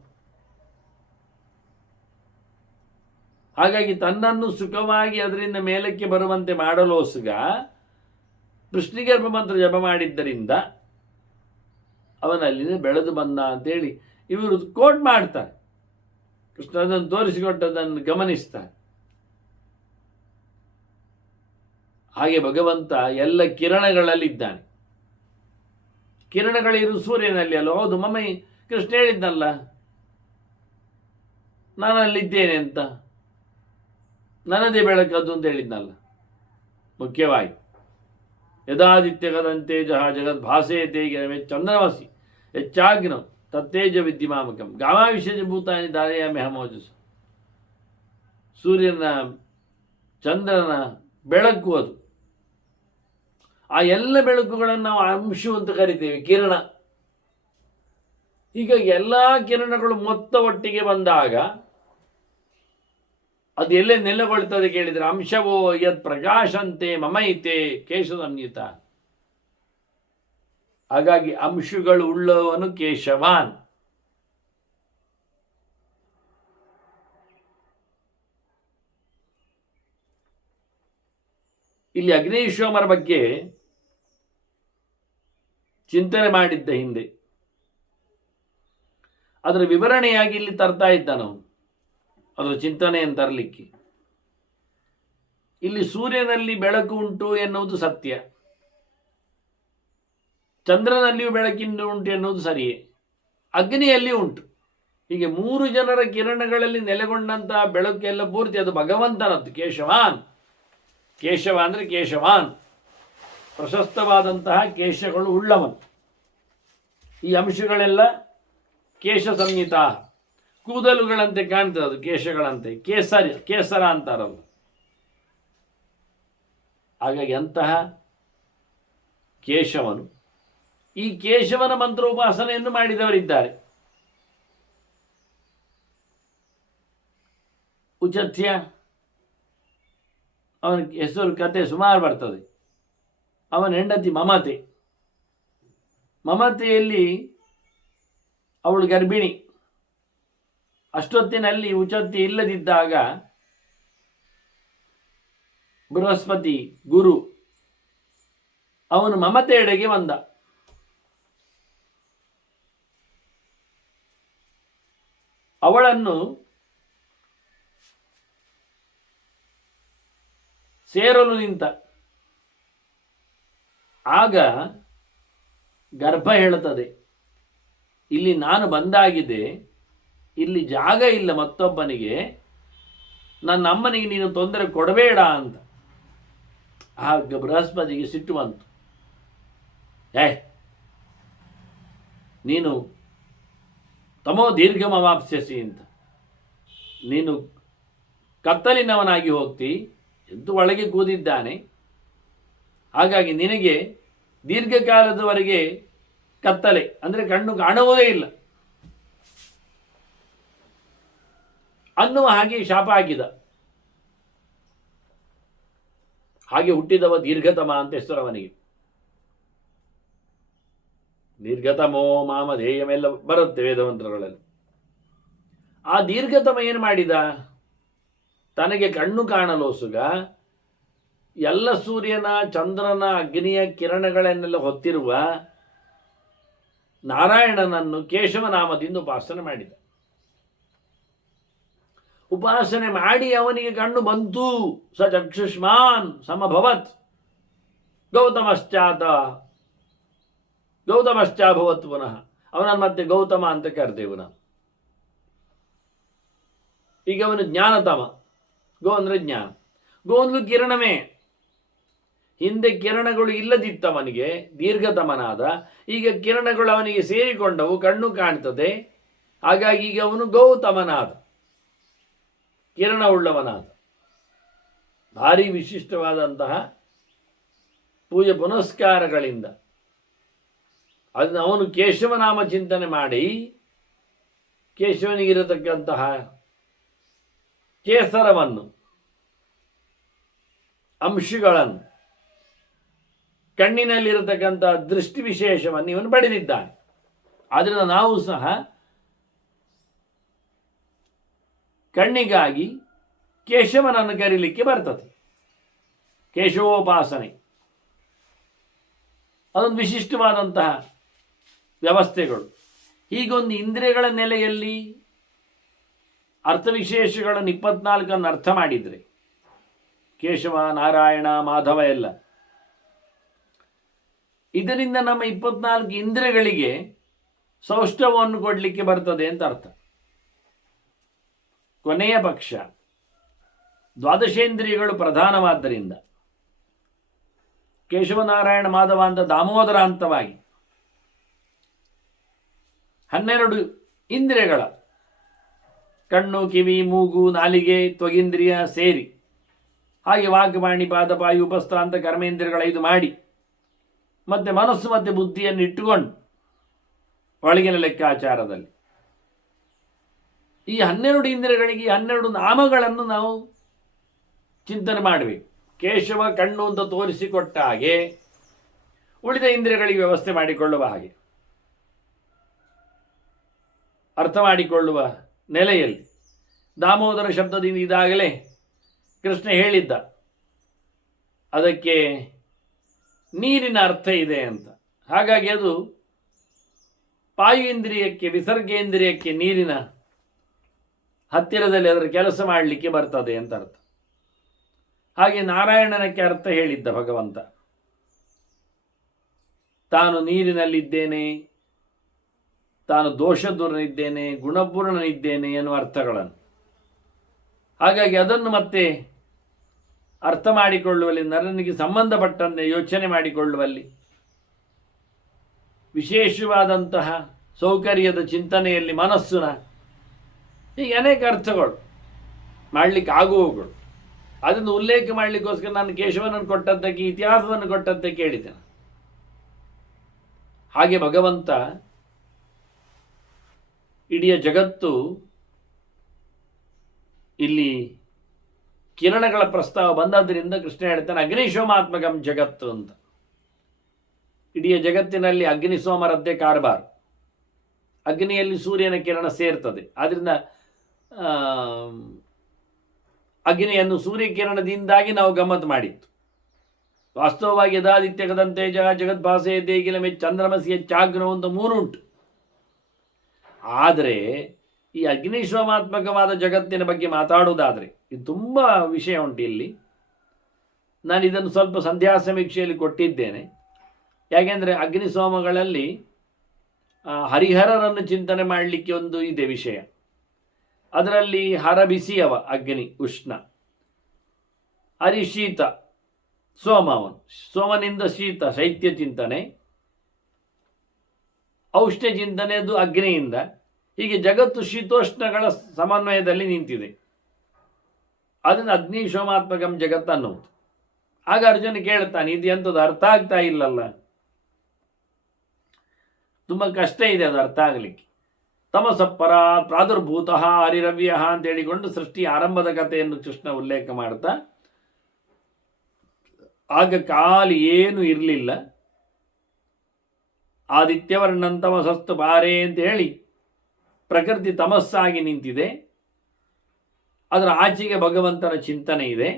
ಹಾಗಾಗಿ ತನ್ನನ್ನು ಸುಖವಾಗಿ ಅದರಿಂದ ಮೇಲಕ್ಕೆ ಬರುವಂತೆ ಮಾಡಲೋಸ್ಗ ಕೃಷ್ಣಿಗರ್ಭ ಮಂತ್ರ ಜಪ ಮಾಡಿದ್ದರಿಂದ ಅವನಲ್ಲಿಂದ ಬೆಳೆದು ಬಂದ ಅಂತೇಳಿ ಇವರು ಕೋಟ್ ಮಾಡ್ತಾರೆ. ಕೃಷ್ಣನನ್ನು ತೋರಿಸಿಕೊಟ್ಟದನ್ನು ಗಮನಿಸ್ತಾರೆ. ಹಾಗೆ ಭಗವಂತ ಎಲ್ಲ ಕಿರಣಗಳಲ್ಲಿದ್ದಾನೆ. ಕಿರಣಗಳಿರು ಸೂರ್ಯನಲ್ಲಿ ಅಲ್ಲ. ಹೌದು, ಮಮ್ಮಿ ಕೃಷ್ಣ ಹೇಳಿದ್ನಲ್ಲ ನಾನಲ್ಲಿದ್ದೇನೆ ಅಂತ, ನನ್ನದೇ ಬೆಳಕದ್ದು ಅಂತ ಹೇಳಿದ್ನಲ್ಲ. ಮುಖ್ಯವಾಗಿ ಯದಾದಿತ್ಯ ಕದಂತೇಜ ಜಗದ್ ಭಾಸೆಯತೆ ಚಂದ್ರಮಸಿ ಹೆಚ್ಚಾಗ್ನೋ ತತ್ತೇಜ ವಿದ್ಯಮಾಮಕಂ ಗಾಮಾವಿಷಯ ಭೂತಾನಿ ಧಾರೆಯಾಮಿ ಹಮೋಜಸ. ಸೂರ್ಯನ ಚಂದ್ರನ ಬೆಳಕು ಅದು. ಆ ಎಲ್ಲ ಬೆಳಕುಗಳನ್ನು ನಾವು ಅಂಶು ಅಂತ ಕರಿತೇವೆ, ಕಿರಣ. ಹೀಗಾಗಿ ಎಲ್ಲ ಕಿರಣಗಳು ಮೊತ್ತ ಒಟ್ಟಿಗೆ ಬಂದಾಗ ಅದು ಎಲ್ಲೇ ನೆಲೆಗೊಳ್ತದೆ ಕೇಳಿದರೆ ಅಂಶವೋ ಯತ್ ಪ್ರಕಾಶಂತೆ ಮಮೈತೆ ಕೇಶ ಸಂಯುತ. ಹಾಗಾಗಿ ಅಂಶಗಳು ಉಳ್ಳವನು ಕೇಶವಾನ್. ಇಲ್ಲಿ ಅಗ್ನೇಶ್ವಮರ ಬಗ್ಗೆ ಚಿಂತನೆ ಮಾಡಿದ್ದ ಹಿಂದೆ, ಅದರ ವಿವರಣೆಯಾಗಿ ಇಲ್ಲಿ ತರ್ತಾ ಇದ್ದ ನಾವು ಅದರ ಚಿಂತನೆಯನ್ನು ತರಲಿಕ್ಕೆ. ಇಲ್ಲಿ ಸೂರ್ಯನಲ್ಲಿ ಬೆಳಕು ಉಂಟು ಎನ್ನುವುದು ಸತ್ಯ, ಚಂದ್ರನಲ್ಲಿಯೂ ಬೆಳಕಿನ ಉಂಟು ಎನ್ನುವುದು ಸರಿಯೇ, ಅಗ್ನಿಯಲ್ಲಿ ಉಂಟು. ಹೀಗೆ 3 ಜನರ ಕಿರಣಗಳಲ್ಲಿ ನೆಲೆಗೊಂಡಂತಹ ಬೆಳಕೆಲ್ಲ ಪೂರ್ತಿ ಅದು ಭಗವಂತನದ್ದು. ಕೇಶವಾನ್, ಕೇಶವ ಅಂದರೆ ಕೇಶವಾನ್, ಪ್ರಶಸ್ತವಾದಂತಹ ಕೇಶಗಳು ಉಳ್ಳವನು. ಈ ಅಂಶಗಳೆಲ್ಲ ಕೇಶ ಸಂಹಿತ, ಕೂದಲುಗಳಂತೆ ಕಾಣ್ತದೆ ಅದು, ಕೇಶಗಳಂತೆ, ಕೇಸರ ಅಂತಾರಲ್ಲ. ಹಾಗಾಗಿ ಅಂತಹ ಕೇಶವನು, ಈ ಕೇಶವನ ಮಂತ್ರೋಪಾಸನೆಯನ್ನು ಮಾಡಿದವರಿದ್ದಾರೆ. ಉಚತ್ಯ ಅವನ ಹೆಸರು ಕತೆ ಸುಮಾರು ಬರ್ತದೆ. ಅವನ ಹೆಂಡತಿ ಮಮತೆ. ಮಮತೆಯಲ್ಲಿ ಅವಳು ಗರ್ಭಿಣಿ. ಅಷ್ಟೊತ್ತಿನಲ್ಲಿ ಉಚತ್ತಿ ಇಲ್ಲದಿದ್ದಾಗ ಬೃಹಸ್ಪತಿ ಗುರು ಅವನು ಮಮತೆಯೆಡೆಗೆ ಬಂದ. ಅವಳನ್ನು ಸೇರಲು ನಿಂತ. ಆಗ ಗರ್ಭ ಹೇಳುತ್ತದೆ, ಇಲ್ಲಿ ನಾನು ಬಂದಾಗಿದೆ, ಇಲ್ಲಿ ಜಾಗ ಇಲ್ಲ ಮತ್ತೊಬ್ಬನಿಗೆ, ನನ್ನ ಅಮ್ಮನಿಗೆ ನೀನು ತೊಂದರೆ ಕೊಡಬೇಡ ಅಂತ. ಆಗ ಬೃಹಸ್ಪತಿಗೆ ಸಿಟ್ಟು ಬಂತು. ನೀನು ತಮೋ ದೀರ್ಘಮವಾಪ್ಸ್ಯಸಿ ಅಂತ, ನೀನು ಕತ್ತಲಿನವನಾಗಿ ಹೋಗ್ತಿ, ಎದ್ದು ಒಳಗೆ ಕೂದಿದ್ದಾನೆ, ಹಾಗಾಗಿ ನಿನಗೆ ದೀರ್ಘಕಾಲದವರೆಗೆ ಕತ್ತಲೆ ಅಂದರೆ ಕಣ್ಣು ಕಾಣುವುದೇ ಇಲ್ಲ ಅನ್ನುವ ಹಾಗೆ ಶಾಪ ಹಾಕಿದ. ಹಾಗೆ ಹುಟ್ಟಿದವ ದೀರ್ಘತಮ ಅಂತ ಹೆಸರು ಅವನಿಗೆ. ದೀರ್ಘತಮೋ ಮಾಮಧೇಯಮೆಲ್ಲ ಬರುತ್ತೆ ವೇದಮಂತ್ರಗಳಲ್ಲಿ. ಆ ದೀರ್ಘತಮ ಏನು ಮಾಡಿದ? ತನಗೆ ಕಣ್ಣು ಕಾಣಲೋಸುಗ ಎಲ್ಲ ಸೂರ್ಯನ ಚಂದ್ರನ ಅಗ್ನಿಯ ಕಿರಣಗಳನ್ನೆಲ್ಲ ಹೊತ್ತಿರುವ ನಾರಾಯಣನನ್ನು ಕೇಶವನಾಮದಿಂದ ಉಪಾಸನೆ ಮಾಡಿದ. ಉಪಾಸನೆ ಮಾಡಿ ಅವನಿಗೆ ಕಣ್ಣು ಬಂತು. ಸ ಚಕ್ಷುಷ್ಮಾನ್ ಸಮಭವತ್ ಗೌತಮಶ್ಚಾಭವತ್ ಪುನಃ. ಅವನನ್ನು ಮತ್ತೆ ಗೌತಮ ಅಂತ ಕರೆದೇವು ನಾವು. ಈಗ ಅವನು ಜ್ಞಾನತಮ. ಗೋ ಅಂದರೆ ಜ್ಞಾನ, ಗೋ ಅಂದ್ರೆ ಕಿರಣವೇ. ಹಿಂದೆ ಕಿರಣಗಳು ಇಲ್ಲದಿತ್ತವನಿಗೆ, ದೀರ್ಘತಮನಾದ. ಈಗ ಕಿರಣಗಳು ಅವನಿಗೆ ಸೇರಿಕೊಂಡವು, ಕಣ್ಣು ಕಾಣ್ತದೆ. ಹಾಗಾಗಿ ಈಗ ಅವನು ಗೌತಮನಾದ, ಕಿರಣ ಉಳ್ಳವನಾದ. ಭಾರಿ ವಿಶಿಷ್ಟವಾದಂತಹ ಪೂಜೆ ಪುನಸ್ಕಾರಗಳಿಂದ ಅದನ್ನು ಅವನು ಕೇಶವನಾಮ ಚಿಂತನೆ ಮಾಡಿ ಕೇಶವನಿಗಿರತಕ್ಕಂತಹ ಕೇಸರವನ್ನು, ಅಂಶಗಳನ್ನು, ಕಣ್ಣಿನಲ್ಲಿರತಕ್ಕಂತಹ ದೃಷ್ಟಿ ವಿಶೇಷವನ್ನು ಇವನು ಪಡೆದಿದ್ದಾನೆ. ಆದ್ದರಿಂದ ನಾವು ಸಹ ಕಣ್ಣಿಗಾಗಿ ಕೇಶವನನ್ನು ಕರೀಲಿಕ್ಕೆ ಬರ್ತದೆ. ಕೇಶವೋಪಾಸನೆ ಅದೊಂದು ವಿಶಿಷ್ಟವಾದಂತಹ ವ್ಯವಸ್ಥೆಗಳು. ಹೀಗೊಂದು ಇಂದ್ರಿಯಗಳ ನೆಲೆಯಲ್ಲಿ ಅರ್ಥವಿಶೇಷಗಳನ್ನು 24 ಅರ್ಥ ಮಾಡಿದರೆ ಕೇಶವ, ನಾರಾಯಣ, ಮಾಧವ ಎಲ್ಲ, ಇದರಿಂದ ನಮ್ಮ 24 ಇಂದ್ರಿಯಗಳಿಗೆ ಸೌಷ್ಠವವನ್ನು ಕೊಡಲಿಕ್ಕೆ ಬರ್ತದೆ ಅಂತ ಅರ್ಥ. ಕೊನೆಯ ಪಕ್ಷ ದ್ವಾದಶೇಂದ್ರಿಯಗಳು ಪ್ರಧಾನವಾದ್ದರಿಂದ ಕೇಶವನಾರಾಯಣ ಮಾಧವ ಅಂತ ದಾಮೋದರಾಂತವಾಗಿ 12 ಇಂದ್ರಿಯಗಳ ಕಣ್ಣು, ಕಿವಿ, ಮೂಗು, ನಾಲಿಗೆ, ತ್ವಗಿಂದ್ರಿಯ ಸೇರಿ, ಹಾಗೆ ವಾಗ್ವಾಣಿ, ಪಾದಪಾಯು, ಉಪಸ್ಥಾಂತ ಕರ್ಮೇಂದ್ರಿಯಗಳ 5 ಮಾಡಿ, ಮತ್ತೆ ಮನಸ್ಸು ಮತ್ತು ಬುದ್ಧಿಯನ್ನು ಇಟ್ಟುಕೊಂಡು ಒಳಗಿನ ಲೆಕ್ಕಾಚಾರದಲ್ಲಿ ಈ 12 ಇಂದ್ರಿಯಗಳಿಗೆ 12 ನಾಮಗಳನ್ನು ನಾವು ಚಿಂತನೆ ಮಾಡಬೇಕು. ಕೇಶವ ಕಣ್ಣು ಅಂತ ತೋರಿಸಿಕೊಟ್ಟ ಹಾಗೆ ಉಳಿದ ಇಂದ್ರಿಯಗಳಿಗೆ ವ್ಯವಸ್ಥೆ ಮಾಡಿಕೊಳ್ಳುವ ಹಾಗೆ ಅರ್ಥ ಮಾಡಿಕೊಳ್ಳುವ ನೆಲೆಯಲ್ಲಿ ದಾಮೋದರ ಶಬ್ದದಿಂದ ಇದಾಗಲೇ ಕೃಷ್ಣ ಹೇಳಿದ್ದ, ಅದಕ್ಕೆ ನೀರಿನ ಅರ್ಥ ಇದೆ ಅಂತ. ಹಾಗಾಗಿ ಅದು ಪಾಯು ಇಂದ್ರಿಯಕ್ಕೆ, ವಿಸರ್ಗೇಂದ್ರಿಯಕ್ಕೆ ನೀರಿನ ಹತ್ತಿರದಲ್ಲಿ ಅದರ ಕೆಲಸ ಮಾಡಲಿಕ್ಕೆ ಬರ್ತದೆ ಅಂತ ಅರ್ಥ. ಹಾಗೆ ನಾರಾಯಣನಕ್ಕೆ ಅರ್ಥ ಹೇಳಿದ್ದ ಭಗವಂತ, ತಾನು ನೀರಿನಲ್ಲಿದ್ದೇನೆ, ತಾನು ದೋಷದೂರನಿದ್ದೇನೆ, ಗುಣಪೂರ್ಣನಿದ್ದೇನೆ ಎನ್ನುವ ಅರ್ಥಗಳನ್ನು. ಹಾಗಾಗಿ ಅದನ್ನು ಮತ್ತೆ ಅರ್ಥ ಮಾಡಿಕೊಳ್ಳುವಲ್ಲಿ, ನರನಿಗೆ ಸಂಬಂಧಪಟ್ಟಂತೆ ಯೋಚನೆ ಮಾಡಿಕೊಳ್ಳುವಲ್ಲಿ, ವಿಶೇಷವಾದಂತಹ ಸೌಕರ್ಯದ ಚಿಂತನೆಯಲ್ಲಿ ಮನಸ್ಸಿನ ಹೀಗೆ ಅನೇಕ ಅರ್ಥಗಳು ಮಾಡಲಿಕ್ಕೆ ಆಗುವವುಗಳು. ಅದನ್ನು ಉಲ್ಲೇಖ ಮಾಡಲಿಕ್ಕೋಸ್ಕರ ನಾನು ಕೇಶವನನ್ನು ಕೊಟ್ಟದ್ದಕ್ಕೆ, ಇತಿಹಾಸವನ್ನು ಕೊಟ್ಟದ್ದಕ್ಕೆ ಹೇಳಿದ್ದೇನೆ. ಹಾಗೆ ಭಗವಂತ ಇಡೀ ಜಗತ್ತು, ಇಲ್ಲಿ ಕಿರಣಗಳ ಪ್ರಸ್ತಾವ ಬಂದದ್ದರಿಂದ ಕೃಷ್ಣ ಹೇಳ್ತಾನೆ ಅಗ್ನಿಶೋಮಾತ್ಮಕಂ ಜಗತ್ತು ಅಂತ. ಇಡೀ ಜಗತ್ತಿನಲ್ಲಿ ಅಗ್ನಿಸೋಮರದ್ದೇ ಕಾರಬಾರ. ಅಗ್ನಿಯಲ್ಲಿ ಸೂರ್ಯನ ಕಿರಣ ಸೇರ್ತದೆ. ಆದ್ದರಿಂದ ಅಗ್ನಿಯನ್ನು ಸೂರ್ಯಕಿರಣದಿಂದಾಗಿ ನಾವು ಗಮ್ಮತ್ತು ಮಾಡಿತ್ತು. ವಾಸ್ತವವಾಗಿ ಯದಾದಿತ್ಯ ಗದಂತೇಜ ಜಗದ್ಭಾಸೆ ದೇಗಿಲ ಮೆ ಚಂದ್ರಮಸಿ ಚಾಗ್ನೋ ಅಂತ 3 ಉಂಟು. ಆದರೆ ಈ ಅಗ್ನಿಶೋಮಾತ್ಮಕವಾದ ಜಗತ್ತಿನ ಬಗ್ಗೆ ಮಾತಾಡುವುದಾದರೆ ಇದು ತುಂಬ ವಿಷಯ ಉಂಟು. ಇಲ್ಲಿ ನಾನು ಇದನ್ನು ಸ್ವಲ್ಪ ಸಂಧ್ಯಾ ಸಮೀಕ್ಷೆಯಲ್ಲಿ ಕೊಟ್ಟಿದ್ದೇನೆ. ಯಾಕೆಂದರೆ ಅಗ್ನಿಸೋಮಗಳಲ್ಲಿ ಹರಿಹರರನ್ನು ಚಿಂತನೆ ಮಾಡಲಿಕ್ಕೆ ಒಂದು ಇದೆ ವಿಷಯ. ಅದರಲ್ಲಿ ಹರ ಬಿಸಿಯವ ಅಗ್ನಿ ಉಷ್ಣ, ಹರಿ ಶೀತ, ಸೋಮವನು, ಸೋಮನಿಂದ ಶೀತ ಶೈತ್ಯ ಚಿಂತನೆ, ಔಷ್ಣ ಚಿಂತನೆ ಅದು ಅಗ್ನಿಯಿಂದ. ಹೀಗೆ ಜಗತ್ತು ಶೀತೋಷ್ಣಗಳ ಸಮನ್ವಯದಲ್ಲಿ ನಿಂತಿದೆ. ಅದನ್ನು ಅಗ್ನಿಶೋಮಾತ್ಮಕಂ ಜಗತ್ತು ಅನ್ನುವುದು. ಆಗ ಅರ್ಜುನ ಕೇಳ್ತಾನೆ, ಇದು ಎಂಥದ್ದು ಅರ್ಥ ಆಗ್ತಾ ಇಲ್ಲಲ್ಲ, ತುಂಬ ಕಷ್ಟ ಇದೆ ಅದು ಅರ್ಥ ಆಗಲಿಕ್ಕೆ. ತಮಸಪ್ಪರ ಪ್ರಾದುರ್ಭೂತ ಹರಿರವ್ಯ ಅಂತ ಹೇಳಿಕೊಂಡು ಸೃಷ್ಟಿ ಆರಂಭದ ಕಥೆಯನ್ನು ಕೃಷ್ಣ ಉಲ್ಲೇಖ ಮಾಡ್ತಾ, ಆಗ ಕಾಲಿ ಏನು ಇರಲಿಲ್ಲ, ಆದಿತ್ಯವರ್ಣಂತಮಸಸ್ತು ಬಾರೆ ಅಂತ ಹೇಳಿ ಪ್ರಕೃತಿ ತಮಸ್ಸಾಗಿ ನಿಂತಿದೆ. ಅದರ ಆಚೆಗೆ ಭಗವಂತನ ಚಿಂತನೆ ಇದೆ.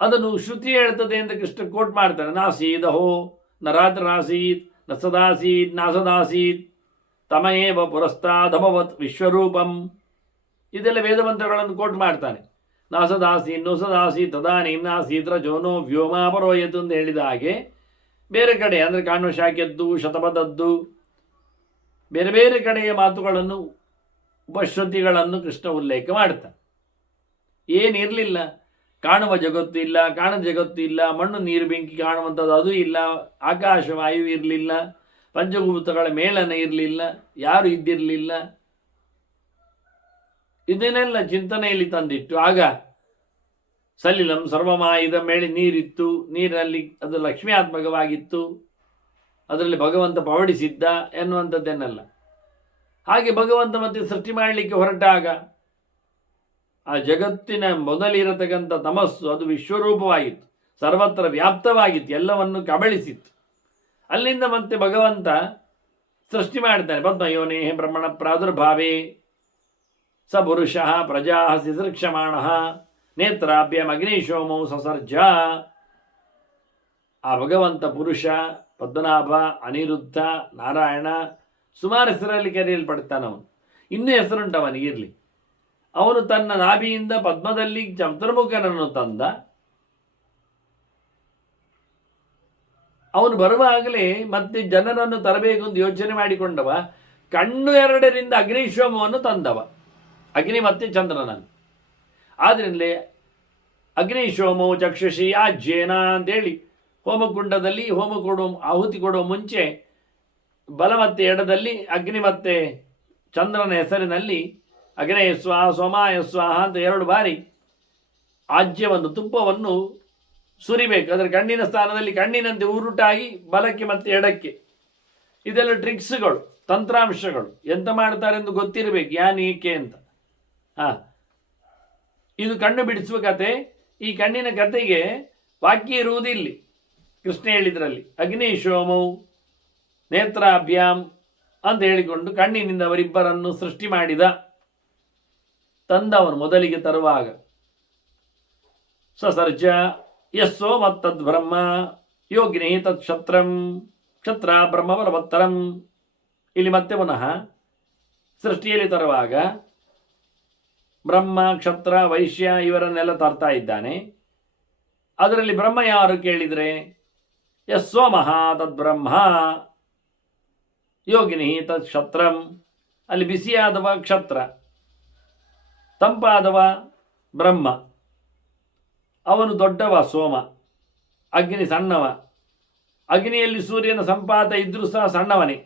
ಅದನ್ನು ಶ್ರುತಿ ಹೇಳ್ತದೆ ಅಂತ ಕೃಷ್ಣ ಕೋಟ್ ಮಾಡ್ತಾರೆ. ನಾಸೀದಹೋ ನ ರಾತ್ರಾಸೀತ್ ನ ಸದಾಸೀತ್ ನಾಸದಾಸೀತ್ ತಮಯೇವ ಪುರಸ್ತಾದಭವತ್ ವಿಶ್ವರೂಪಂ. ಇದೆಲ್ಲ ವೇದಮಂತ್ರಗಳನ್ನು ಕೋಟ್ ಮಾಡ್ತಾನೆ. ನಾಸದಾಸಿ ನೊಸದಾಸಿ ತದಾನೀಂ ನಾಸೀತ್ರ ಜೋನೋ ವ್ಯೋಮಾಪರೋಯತು ಅಂತ ಹೇಳಿದ ಹಾಗೆ ಬೇರೆ ಕಡೆ ಅಂದರೆ ಕಾಣುವ ಶಾಖೆದ್ದು, ಶತಪಥದ್ದು, ಬೇರೆ ಬೇರೆ ಕಡೆಯ ಮಾತುಗಳನ್ನು, ಉಪಶ್ರುತಿಗಳನ್ನು ಕೃಷ್ಣ ಉಲ್ಲೇಖ ಮಾಡ್ತಾನೆ. ಏನಿರಲಿಲ್ಲ, ಕಾಣುವ ಜಗತ್ತು ಇಲ್ಲ, ಕಾಣದ ಜಗತ್ತು ಇಲ್ಲ, ಮಣ್ಣು ನೀರು ಬೆಂಕಿ ಕಾಣುವಂಥದ್ದು ಅದು ಇಲ್ಲ, ಆಕಾಶ ವಾಯು ಇರಲಿಲ್ಲ, ಪಂಚಭೂತಗಳ ಮೇಳನ ಇರಲಿಲ್ಲ, ಯಾರು ಇದ್ದಿರಲಿಲ್ಲ. ಇದನ್ನೆಲ್ಲ ಚಿಂತನೆಯಲ್ಲಿ ತಂದಿಟ್ಟು ಆಗ ಸಲಿಲಂ ಸರ್ವಮಾಯಿದ ಮೇಲೆ ನೀರಿತ್ತು, ನೀರಿನಲ್ಲಿ ಅದು ಲಕ್ಷ್ಮೀಯಾತ್ಮಕವಾಗಿತ್ತು, ಅದರಲ್ಲಿ ಭಗವಂತ ಪವಡಿಸಿದ್ದ ಎನ್ನುವಂಥದ್ದನ್ನೆಲ್ಲ. ಹಾಗೆ ಭಗವಂತ ಮತ್ತೆ ಸೃಷ್ಟಿ ಮಾಡಲಿಕ್ಕೆ ಹೊರಟಾಗ ಆ ಜಗತ್ತಿನ ಮೊದಲಿರತಕ್ಕಂಥ ತಮಸ್ಸು ಅದು ವಿಶ್ವರೂಪವಾಗಿತ್ತು, ಸರ್ವತ್ರ ವ್ಯಾಪ್ತವಾಗಿತ್ತು, ಎಲ್ಲವನ್ನು ಕಬಳಿಸಿತ್ತು. ಅಲ್ಲಿಂದ ಮತ್ತೆ ಭಗವಂತ ಸೃಷ್ಟಿ ಮಾಡ್ತಾನೆ. ಪದ್ಮಯೋನೇ ಬ್ರಹ್ಮಣ ಪ್ರಾದುರ್ಭಾವೇ, ಸ ಪುರುಷಃ ಪ್ರಜಾ ಸಿಸೃಕ್ಷಮಾಣ ನೇತ್ರಾಭ್ಯಂ ಅಗ್ನಿಶೋಮೌ ಸಸರ್ಜ. ಆ ಭಗವಂತ ಪುರುಷ, ಪದ್ಮನಾಭ, ಅನಿರುದ್ಧ, ನಾರಾಯಣ, ಸುಮಾರು ಹೆಸರಲ್ಲಿ ಕರೆಯಲ್ಪಡ್ತಾನವನು. ಇನ್ನೂ ಹೆಸರುಂಟು ಅವನಿಗಿರಲಿ. ಅವನು ತನ್ನ ನಾಭಿಯಿಂದ ಪದ್ಮದಲ್ಲಿ ಚತುರ್ಮುಖನನ್ನು ತಂದ. ಅವನು ಬರುವಾಗಲೇ ಮತ್ತೆ ಜನರನ್ನು ತರಬೇಕು ಅಂತ ಯೋಚನೆ ಮಾಡಿಕೊಂಡವ. ಕಣ್ಣು ಎರಡರಿಂದ ಅಗ್ನಿಶೋಮವನ್ನು ತಂದವ, ಅಗ್ನಿ ಮತ್ತೆ ಚಂದ್ರನನ್ನು. ಆದ್ರಿಂದಲೇ ಅಗ್ನಿಶೋಮೋ ಚಕ್ಷುಷಿ ಆಜ್ಯೇನ ಅಂತೇಳಿ ಹೋಮಕುಂಡದಲ್ಲಿ ಹೋಮ ಕೊಡುವ ಆಹುತಿ ಕೊಡುವ ಮುಂಚೆ ಬಲ ಮತ್ತೆ ಎಡದಲ್ಲಿ ಅಗ್ನಿ ಮತ್ತೆ ಚಂದ್ರನ ಹೆಸರಿನಲ್ಲಿ ಅಗ್ನೇಯ ಸ್ವಾಹ ಸೋಮಾಯ ಸ್ವಾಹ ಅಂತ 2 ಬಾರಿ ಆಜ್ಯವನ್ನು, ತುಪ್ಪವನ್ನು ಸುರಿಬೇಕು. ಅದರ ಕಣ್ಣಿನ ಸ್ಥಾನದಲ್ಲಿ ಕಣ್ಣಿನಂತೆ ಉರುಟಾಗಿ ಬಲಕ್ಕೆ ಮತ್ತು ಎಡಕ್ಕೆ. ಇದೆಲ್ಲ ಟ್ರಿಕ್ಸ್ಗಳು, ತಂತ್ರಾಂಶಗಳು. ಎಂತ ಮಾಡ್ತಾರೆ ಎಂದು ಗೊತ್ತಿರಬೇಕು, ಏಕೆ ಅಂತ. ಇದು ಕಣ್ಣು ಬಿಡಿಸುವ ಕತೆ. ಈ ಕಣ್ಣಿನ ಕತೆಗೆ ವಾಕ್ಯ ಇರುವುದಿಲ್ಲಿ. ಕೃಷ್ಣ ಹೇಳಿದ್ರಲ್ಲಿ ಅಗ್ನಿಶೋಮೌ ನೇತ್ರಾಭ್ಯಾಂ ಅಂತ ಹೇಳಿಕೊಂಡು ಕಣ್ಣಿನಿಂದ ಅವರಿಬ್ಬರನ್ನು ಸೃಷ್ಟಿ ಮಾಡಿದ. ತಂದವನು ಮೊದಲಿಗೆ ತರುವಾಗ ಸಸರ್ಜ ಯಸ್ಸೋ ಮತ್ತದ್ ಬ್ರಹ್ಮ ಯೋಗ್ನಿ ತತ್ ಕ್ಷತ್ರಂ ಕ್ಷತ್ರ ಬ್ರಹ್ಮ ಬಲವತ್ತರಂ. ಇಲ್ಲಿ ಮತ್ತೆ ಪುನಃ ಸೃಷ್ಟಿಯಲ್ಲಿ ತರುವಾಗ ಬ್ರಹ್ಮ, ಕ್ಷತ್ರ, ವೈಶ್ಯ ಇವರನ್ನೆಲ್ಲ ತರ್ತಾ ಇದ್ದಾನೆ. ಅದರಲ್ಲಿ ಬ್ರಹ್ಮ ಯಾರು ಕೇಳಿದರೆ ಯಸ್ಸೋಮಃ ತದ್ ಬ್ರಹ್ಮ ಯೋಗಿನಿ ತತ್ ಕ್ಷತ್ರಂ. ಅಲ್ಲಿ ಬಿಸಿಯಾದವ ಕ್ಷತ್ರ, ತಂಪಾದವ ಬ್ರಹ್ಮ. ಅವನು ದೊಡ್ಡವ ಸೋಮ, ಅಗ್ನಿ ಸಣ್ಣವ. ಅಗ್ನಿಯಲ್ಲಿ ಸೂರ್ಯನ ಸಂಪಾತ ಇದ್ರೂ ಸಹ ಸಣ್ಣವನೇ.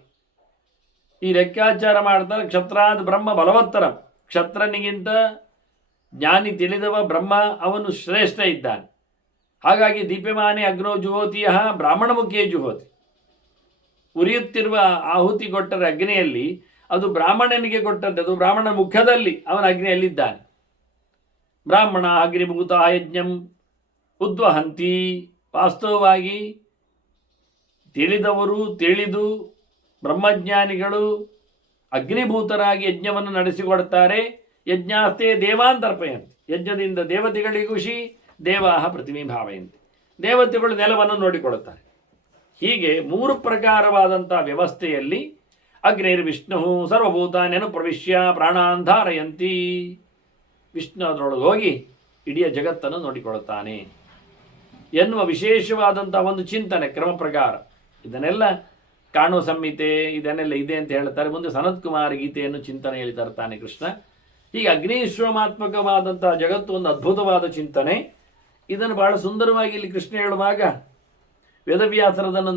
ಈ ಲೆಕ್ಕಾಚಾರ ಮಾಡ್ತಾರೆ. ಕ್ಷತ್ರಾದ ಬ್ರಹ್ಮ ಬಲವತ್ತರಂ. ಕ್ಷತ್ರನಿಗಿಂತ ಜ್ಞಾನಿ ತಿಳಿದವ ಬ್ರಹ್ಮ, ಅವನು ಶ್ರೇಷ್ಠ ಇದ್ದಾನೆ. ಹಾಗಾಗಿ ದೀಪ್ಯಮಾನೆ ಅಗ್ನೋ ಜುಹೋತಿಯ ಬ್ರಾಹ್ಮಣ ಮುಖೇ ಜುಹೋತಿ. ಉರಿಯುತ್ತಿರುವ ಆಹುತಿ ಕೊಟ್ಟರೆ ಅಗ್ನಿಯಲ್ಲಿ ಅದು ಬ್ರಾಹ್ಮಣನಿಗೆ ಕೊಟ್ಟದ್ದು. ಅದು ಬ್ರಾಹ್ಮಣ ಮುಖದಲ್ಲಿ ಅವನ ಅಗ್ನಿಯಲ್ಲಿದ್ದಾನೆ. ಬ್ರಾಹ್ಮಣ ಅಗ್ನಿಭೂತ ಯಜ್ಞಂ ಉದ್ವಹಂತಿ. ವಾಸ್ತವವಾಗಿ ತಿಳಿದವರು, ತಿಳಿದು ಬ್ರಹ್ಮಜ್ಞಾನಿಗಳು ಅಗ್ನಿಭೂತರಾಗಿ ಯಜ್ಞವನ್ನು ನಡೆಸಿಕೊಡ್ತಾರೆ. ಯಜ್ಞಾಸ್ತೆ ದೇವಾಂತರ್ಪಯಂತಿ. ಯಜ್ಞದಿಂದ ದೇವತೆಗಳಿಗೂ ಖುಷಿ, ದೇವಾಹ ಪ್ರತಿಮೆ ಭಾವಯಂತಿ. ದೇವತೆಗಳು ನೆಲವನ್ನು ನೋಡಿಕೊಳ್ಳುತ್ತಾರೆ. ಹೀಗೆ 3 ಪ್ರಕಾರವಾದಂಥ ವ್ಯವಸ್ಥೆಯಲ್ಲಿ ಅಗ್ನಿರ್ವಿಷ್ಣು ಸರ್ವಭೂತಾನ್ಯನು ಪ್ರವಿಶ್ಯ ಪ್ರಾಣಾಂಧಾರಯಂತಿ. ವಿಷ್ಣು ಅದರೊಳಗೆ ಹೋಗಿ ಇಡೀ ಜಗತ್ತನ್ನು ನೋಡಿಕೊಳ್ಳುತ್ತಾನೆ ಎನ್ನುವ ವಿಶೇಷವಾದಂಥ ಒಂದು ಚಿಂತನೆ ಕ್ರಮ ಪ್ರಕಾರ. ಇದನ್ನೆಲ್ಲ ಕಾಣುವ ಸಂಹಿತೆ ಇದನ್ನೆಲ್ಲ ಇದೆ ಅಂತ ಹೇಳ್ತಾರೆ. ಮುಂದೆ ಸನತ್ಕುಮಾರ ಗೀತೆಯನ್ನು ಚಿಂತನೆಯಲ್ಲಿ ತರ್ತಾನೆ ಕೃಷ್ಣ. ಹೀಗೆ ಅಗ್ನಿಶ್ವಮಾತ್ಮಕವಾದಂಥ ಜಗತ್ತು ಒಂದು ಅದ್ಭುತವಾದ ಚಿಂತನೆ. ಇದನ್ನು ಬಹಳ ಸುಂದರವಾಗಿ ಇಲ್ಲಿ ಕೃಷ್ಣ ಹೇಳುವಾಗ ವೇದವ್ಯಾಸರದನ್ನು